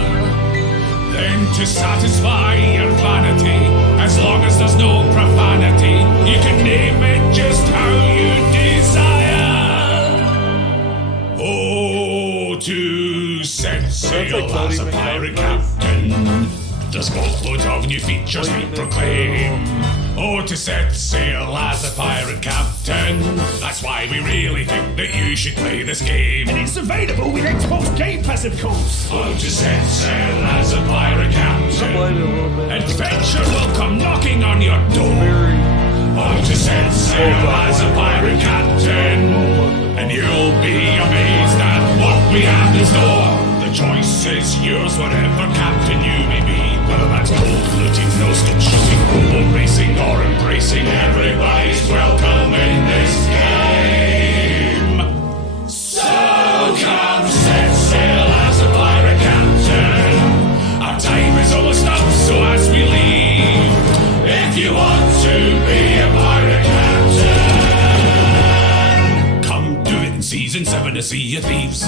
Then to satisfy your vanity, as long as there's no profanity, you can name it just how you desire. Oh, to set sail as a pirate captain, there's boatloads of new features we proclaim. Oh, to set sail as a pirate captain, that's why we really think that you should play this game. And it's available with Xbox Game Pass, of course. Oh, to set sail as a pirate captain, adventure will come knocking on your door. Oh, to set sail as a pirate captain, and you'll be amazed at what we have in store. The choice is yours, whatever captain you may be. Whether that's cold looting, no skin shooting, boat racing, or embracing, everybody's welcome in this game. So come set sail as a pirate captain. Our time is almost up, so as we leave, if you want to be a pirate captain, come do it in season 7 to Sea of Thieves.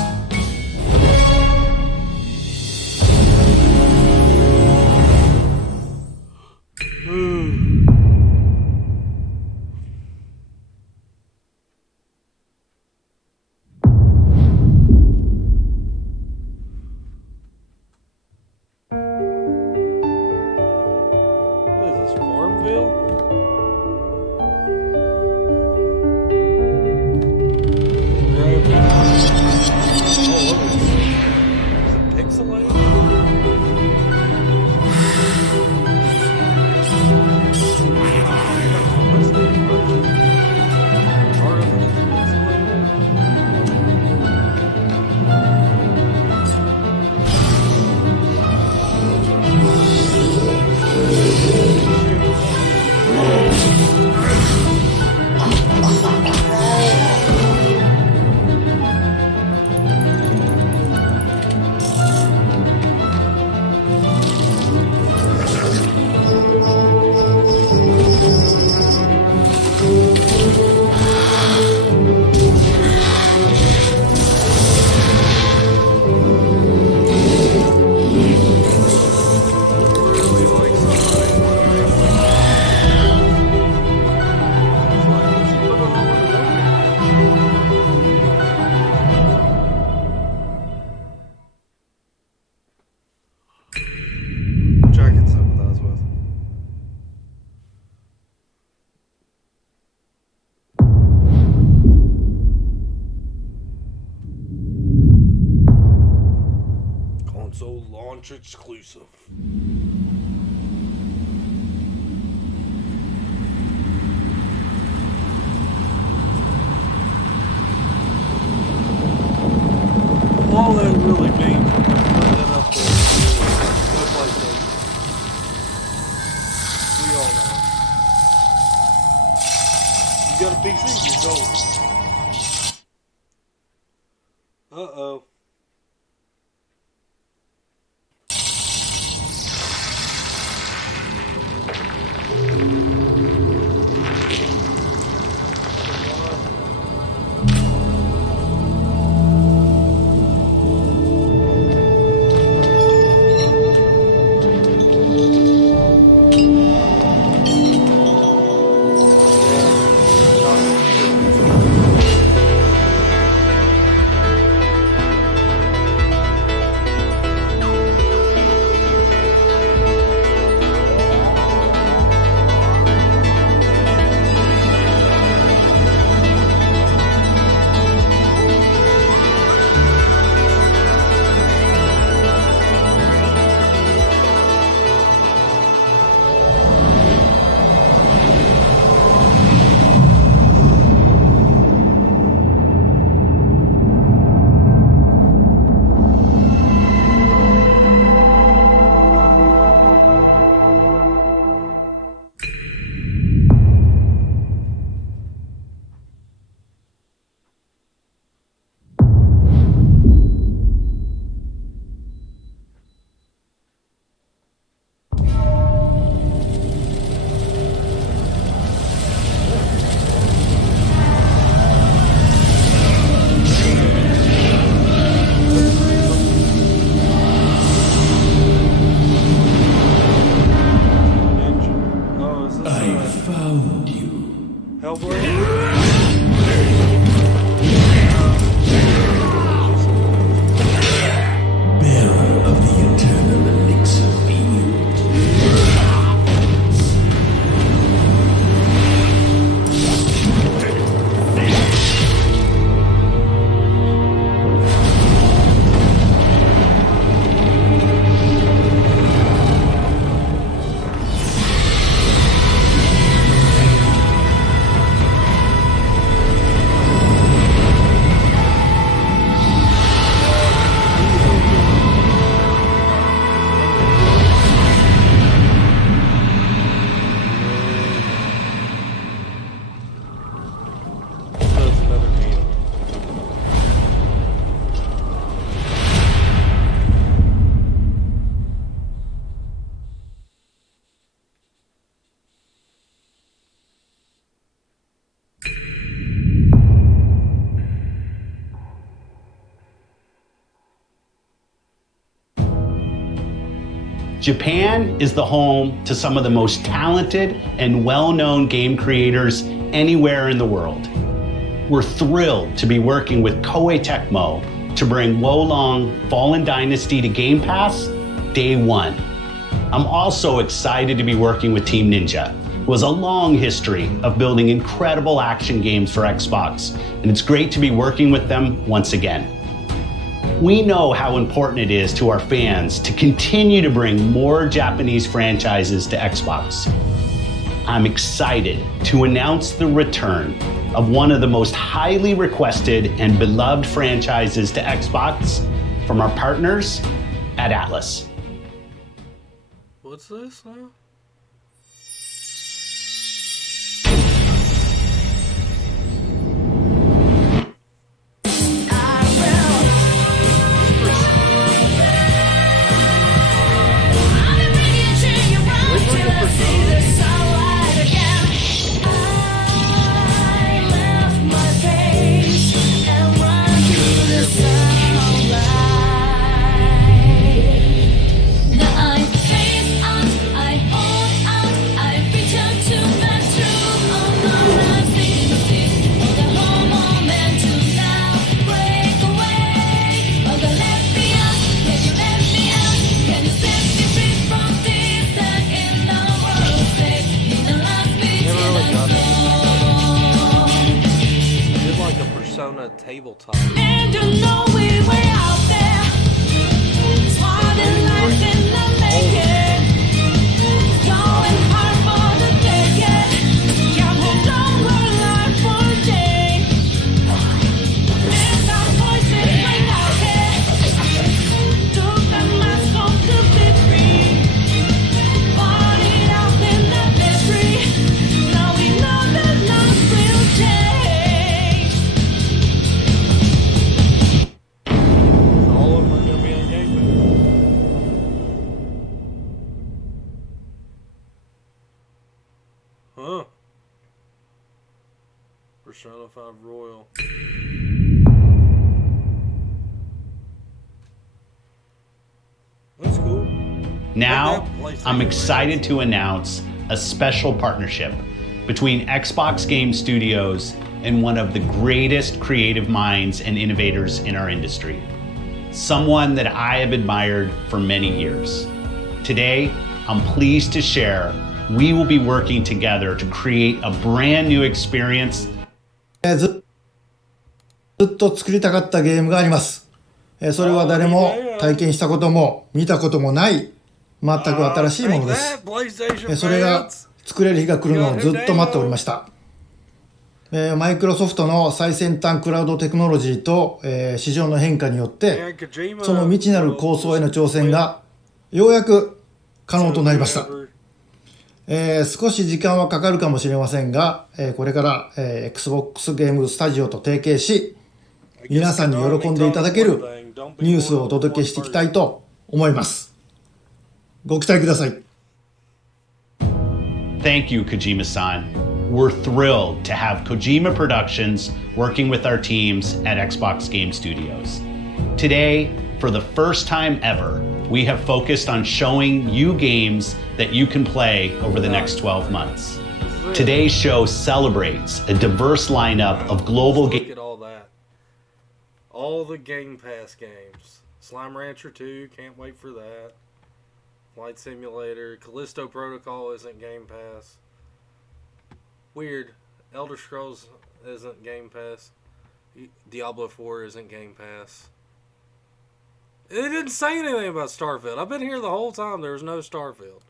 launch exclusive. All that really means is put that up there no PlayStation. We all know. You got a PC, you're golden. Uh-oh. Japan is the home to some of the most talented and well-known game creators anywhere in the world. We're thrilled to be working with Koei Tecmo to bring Wolong Fallen Dynasty to Game Pass day one. I'm also excited to be working with Team Ninja, who has a long history of building incredible action games for Xbox, and it's great to be working with them once again. We know how important it is to our fans to continue to bring more Japanese franchises to Xbox. I'm excited to announce the return of one of the most highly requested and beloved franchises to Xbox from our partners at Atlas. What's this now? Tabletop. And you know we were out there, swatting like Persona 5 Royal. That's cool. Now, I'm excited to announce a special partnership between Xbox Game Studios and one of the greatest creative minds and innovators in our industry. Someone that I have admired for many years. Today, I'm pleased to share we will be working together to create a brand new experience. ずっと作りたかったゲームがあります。それは誰も体験したことも見たこともない全く新しいものです。それが作れる日が来るのをずっと待っておりました。マイクロソフトの最先端クラウドテクノロジーと市場の変化によってその未知なる構想への挑戦がようやく可能となりました。少し時間はかかるかもしれませんが、これから、Xbox ゲームスタジオと提携し、皆さんに喜んでいただけるニュースをお届けしていきたいと思います。ご期待ください。Thank you, Kojima-san. We're thrilled to have Kojima Productions working with our teams at Xbox Game Studios. Today, for the first time ever, we have focused on showing you games that you can play over the next 12 months. Today's show celebrates a diverse lineup of global games. Look at all that. All the Game Pass games. Slime Rancher 2, can't wait for that. Flight Simulator. Callisto Protocol isn't Game Pass. Weird. Elder Scrolls isn't Game Pass. Diablo 4 isn't Game Pass. It didn't say anything about Starfield. I've been here the whole time. There was no Starfield.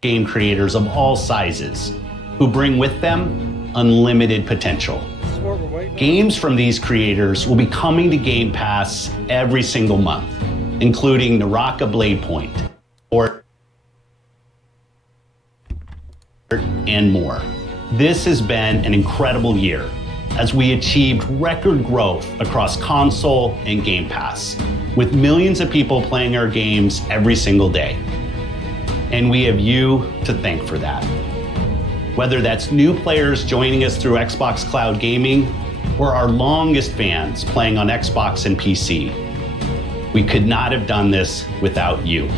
Game creators of all sizes who bring with them unlimited potential. Games from these creators will be coming to Game Pass every single month, including Naraka Blade Point and more. This has been an incredible year as we achieved record growth across console and Game Pass, with millions of people playing our games every single day. And we have you to thank for that. Whether that's new players joining us through Xbox Cloud Gaming or our longest fans playing on Xbox and PC, we could not have done this without you.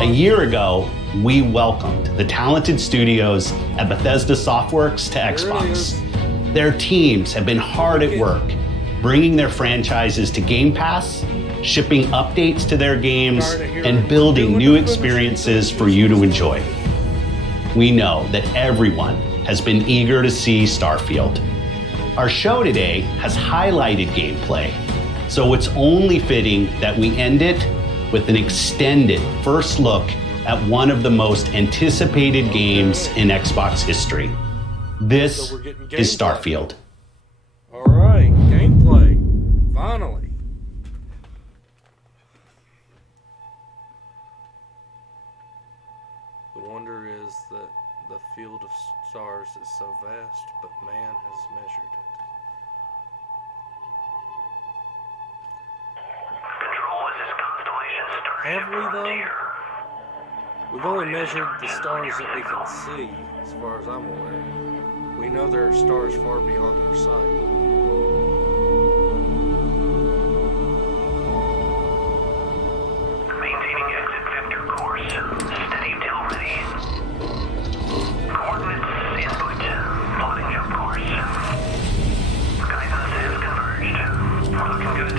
A year ago, we welcomed the talented studios at Bethesda Softworks to Xbox. Their teams have been hard at work, bringing their franchises to Game Pass, shipping updates to their games, and building new experiences for you to enjoy. We know that everyone has been eager to see Starfield. Our show today has highlighted gameplay, so it's only fitting that we end it with an extended first look at one of the most anticipated games in Xbox history. This is Starfield. Alright, gameplay. Finally. The wonder is that the field of stars is so vast, but man has measured it. Have we though? We've only measured the stars that we can see, as far as I'm aware. We know there are stars far beyond our sight. Maintaining exit vector course. Steady till ready. Coordinates input. Plotting jump course. Guidance has converged. Looking good.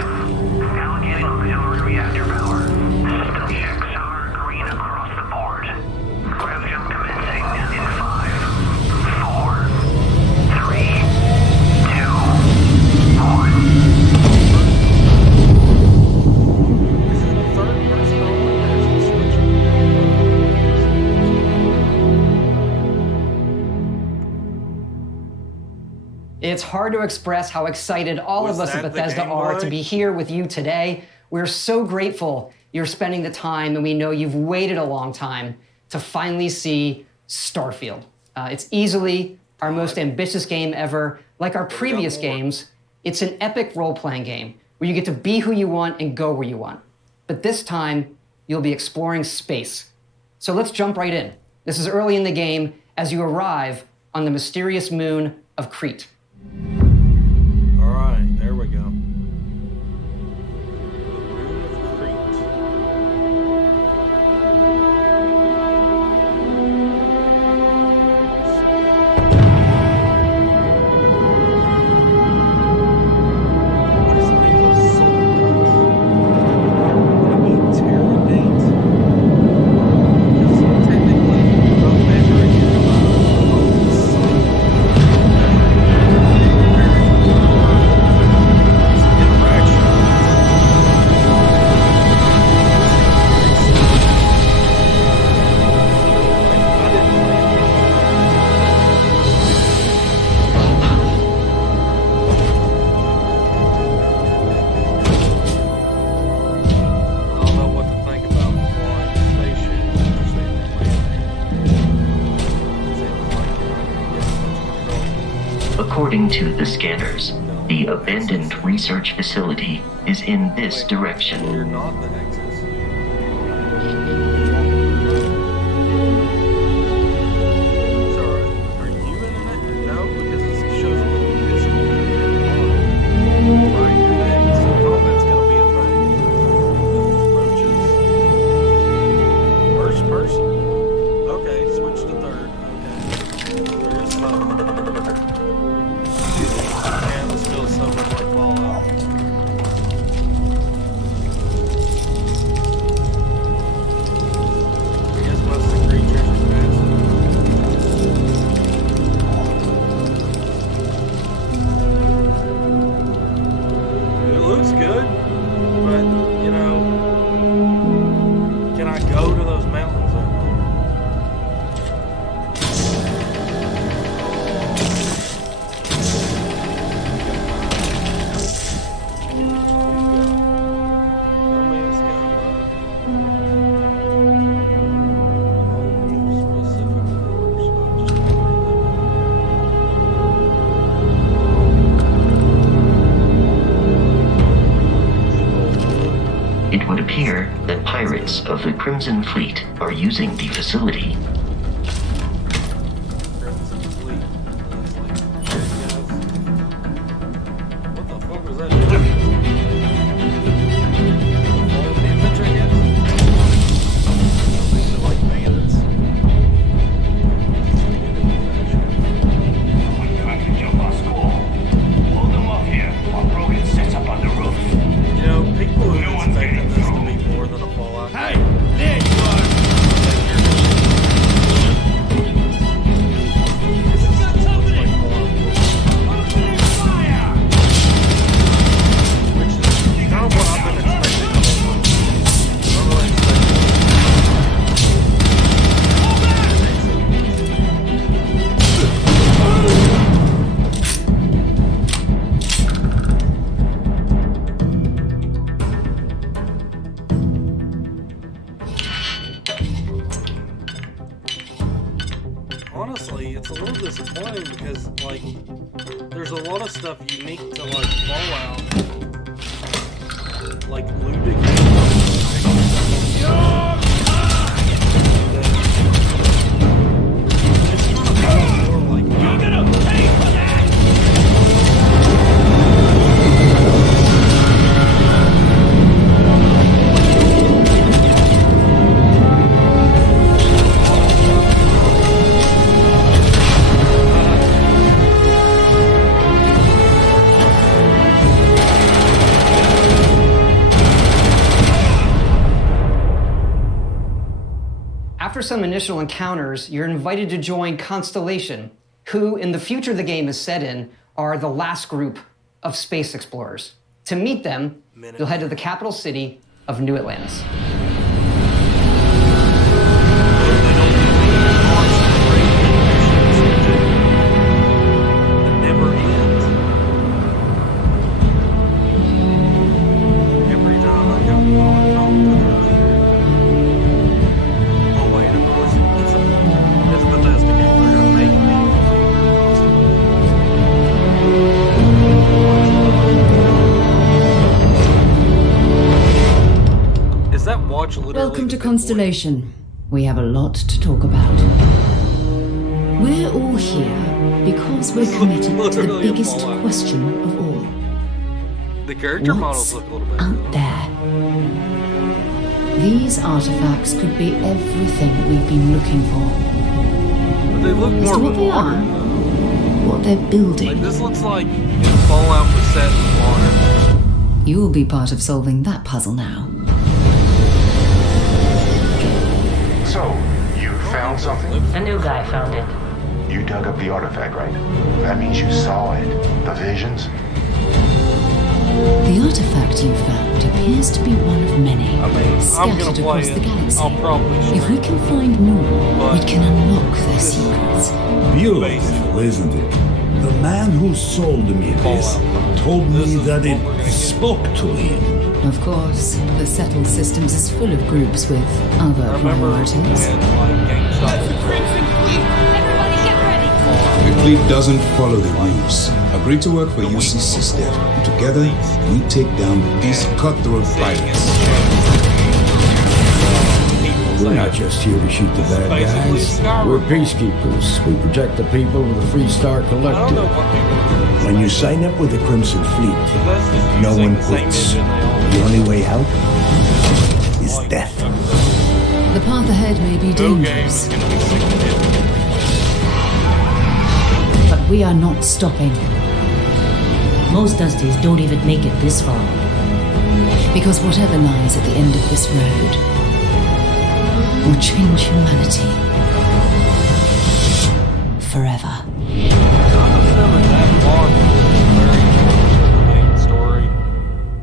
Allocating auxiliary reactor power. System checks are green across the board. Grav jump commencing in 5, 4, 3, 2, 1. It's hard to express how excited all of us at Bethesda are to be here with you today. We're so grateful you're spending the time, and we know you've waited a long time to finally see Starfield. It's easily our most ambitious game ever. Like our previous games, it's an epic role-playing game where you get to be who you want and go where you want. But this time, you'll be exploring space. So let's jump right in. This is early in the game. As you arrive, on the mysterious moon of Crete. All right, there we go. According to the scanners, the abandoned research facility is in this direction. You're not the Nexus. Sorry, are you in it? No, because it shows a little pistol in your right, your neck. So combat's gonna be a thing. First person. Okay, switch to third. Okay. There is some. And it's still so much like Fallout. I guess most of the creatures are passive. It looks good, but you know, can I go to those mountains over there? It would appear that pirates of the Crimson Fleet are using the facility. What the fuck was that? Damage, I guess? These are like bandits. One trying to jump our school. Hold them up here while Brogan sets up on the roof. You know, people who expected this to be more than a Fallout. Hey, there you are. Honestly, it's a little disappointing because, like, there's a lot of stuff unique to, like, Fallout. Like, looting. You're gonna pay for that! After some initial encounters, you're invited to join Constellation, who, in the future the game is set in, are the last group of space explorers. To meet them, you'll head to the capital city of New Atlantis. Never ends. Every time I go on talk to the leader. Oh wait, of course it's a Bethesda game. They're gonna make me constantly. Is that watch literally? Welcome to Constellation. We have a lot to talk about. We're all here because we're committed to the biggest question of all. The character models What's look a little bit out there? These artifacts could be everything we've been looking for. But they look As more to what they modern. are, what they're building. Like this looks like Fallout was set in modern. You'll be part of solving that puzzle now. So, you found something? A new guy found it. You dug up the artifact, right? That means you saw it. The visions? The artifact you found appears to be one of many I'm scattered gonna play across it. the galaxy. I'll probably If we can find more, we can unlock their secrets. Beautiful, isn't it? The man who sold me this told me that it spoke to him. Of course, the settled systems is full of groups with other priorities. The fleet doesn't follow the rules. Agree to work for UC System. Together, we take down these cutthroat pirates. We're not just here to shoot the bad guys. We're peacekeepers. We protect the people of the Free Star Collective. When you sign up with the Crimson Fleet, no one quits. The only way out is death. The path ahead may be dangerous. But we are not stopping. Most Dusties don't even make it this far. Because whatever lies at the end of this road will change humanity forever.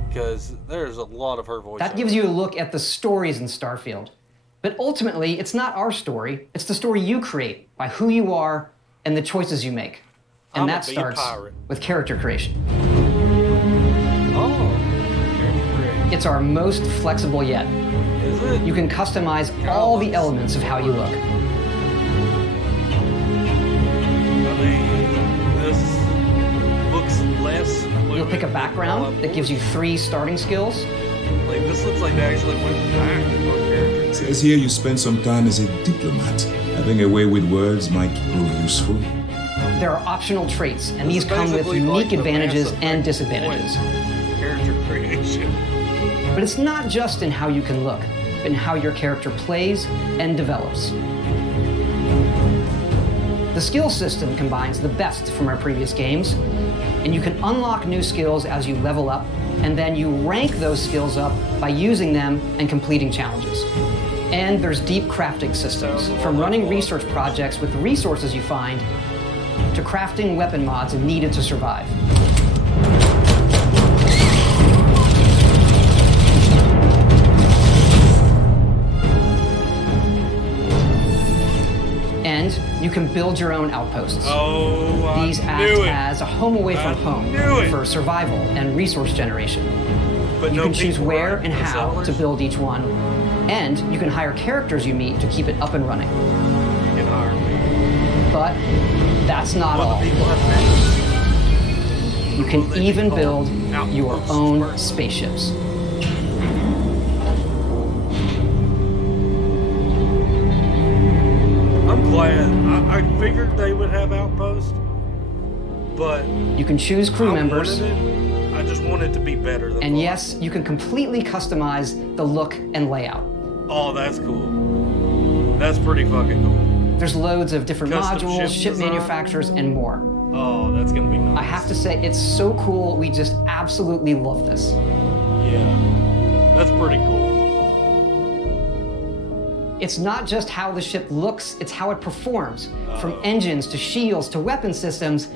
Because there's a lot of her voice. That gives you a look at the stories in Starfield. But ultimately, it's not our story, it's the story you create by who you are and the choices you make. And I'm that a starts pirate. with character creation. Oh, character creation. It's our most flexible yet. Is it? You can customize all the elements of how you look. I mean, this looks less. You'll pick a background that gives you 3 starting skills. Like this looks like they actually went back to our character. It says here you spend some time as a diplomat. Having a way with words might prove useful. There are optional traits, and these This is come with basically unique like the advantages Mass and Effect disadvantages. Character creation. But it's not just in how you can look, but in how your character plays and develops. The skill system combines the best from our previous games, and you can unlock new skills as you level up, and then you rank those skills up by using them and completing challenges. And there's deep crafting systems, from running research projects with the resources you find, to crafting weapon mods needed to survive. And you can build your own outposts. Oh, These act as a home away from home for survival and resource generation. But You no can choose people, where right? and No how settlers? to build each one, and you can hire characters you meet to keep it up and running. You can hire me. But that's not all. People have names. You can even build your own spaceships. I'm glad. I figured they would have outposts, but You can choose crew I members, wanted it. I just want it to be better than. and yes, you can completely customize the look and layout. Oh, that's cool. That's pretty fucking cool. There's loads of different Custom modules, ship ship design. manufacturers, and more. Oh, that's gonna be nice. I have to say, it's so cool. We just absolutely love this. Yeah, that's pretty cool. It's not just how the ship looks, it's how it performs, from engines to shields to weapon systems,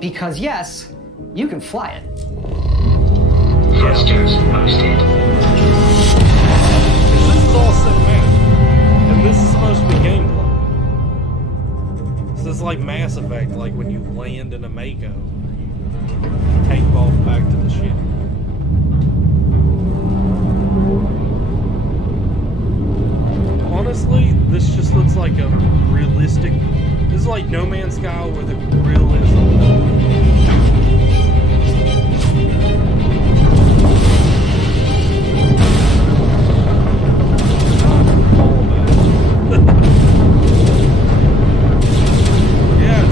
because yes, you can fly it. Thrusters boosted. This is all cinematic, and this is supposed to be gameplay. This is like Mass Effect, like when you land in a Mako, take off back to the ship. Honestly, this just looks like a realistic. This is like No Man's Sky with a realism. Yeah,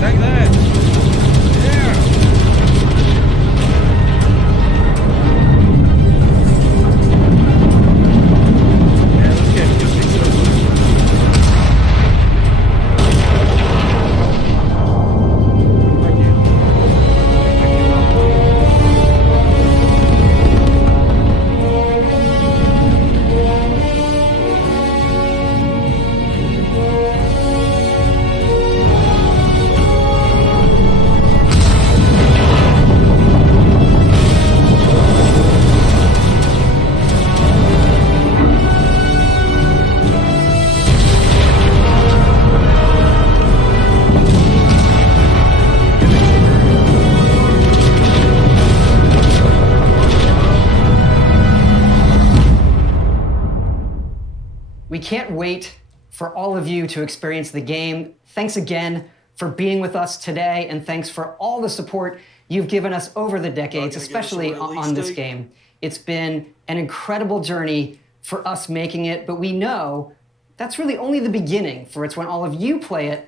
wait for all of you to experience the game. Thanks again for being with us today, and thanks for all the support you've given us over the decades, especially on this game. It's been an incredible journey for us making it, but we know that's really only the beginning, for it's when all of you play it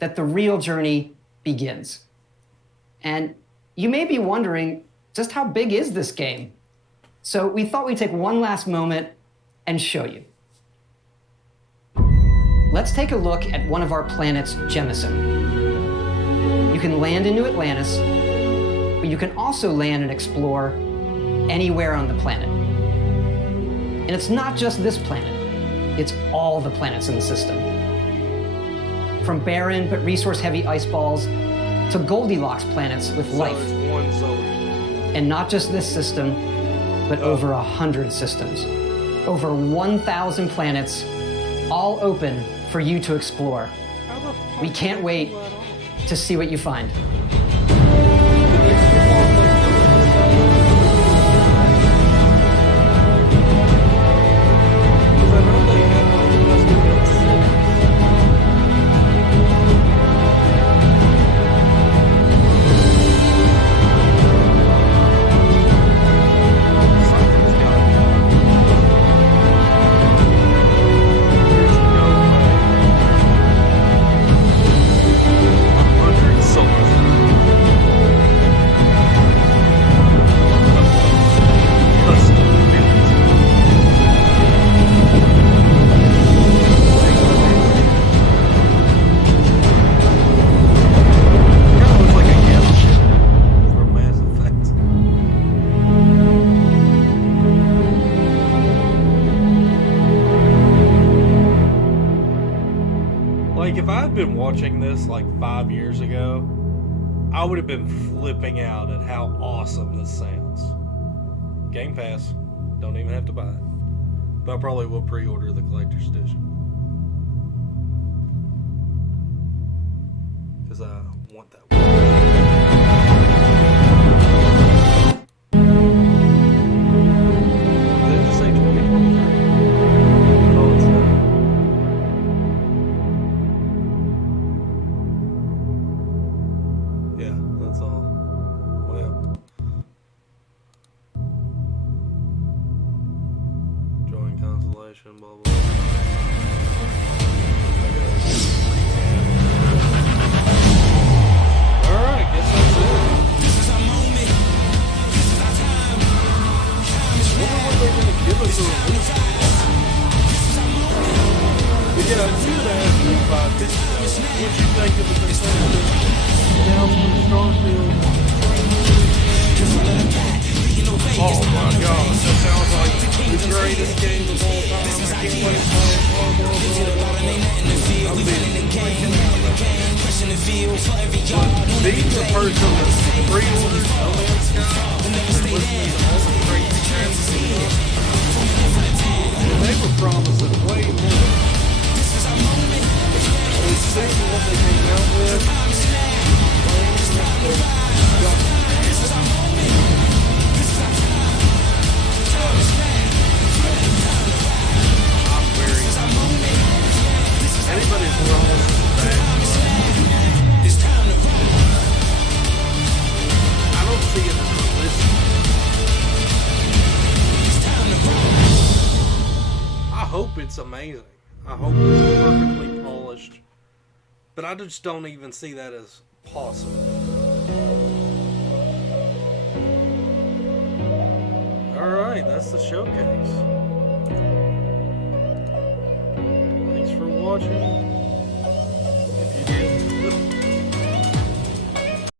that the real journey begins. And you may be wondering, just how big is this game? So we thought we'd take one last moment and show you. Let's take a look at one of our planets, Jemison. You can land into Atlantis, but you can also land and explore anywhere on the planet. And it's not just this planet, it's all the planets in the system. From barren but resource-heavy ice balls to Goldilocks planets with life. And not just this system, but over 100 systems. Over 1,000 planets, all open for you to explore. We can't wait to see what you find. Like, if I had been watching this like 5 years ago, I would have been flipping out at how awesome this sounds. Game Pass. Don't even have to buy it. But I probably will pre-order the collector's edition. Because I want that one. Did it just say 2023? Oh, it's there. Yeah, that's all. Well, join constellation, blah blah. Alright, guess that's it. This is our moment. This is our time. Wonder when they're gonna give us a release. But yeah, you would ask me 5 minutes ago, what'd you think of the Bethesda announcement of Starfield? Oh my god, that sounds like the greatest game of all time. I can't wait to play it. Blah, blah, blah, blah. I've been freaking out about it. But being the person that pre-ordered No Man's Sky and listening to all the crazy crap, and they were promising way more. And seeing what they came out with, I'm very anybody who promises that, I don't see it as realistic. I hope it's amazing. I hope it's perfectly polished. But I just don't even see that as possible. Alright, that's the showcase. Thanks for watching.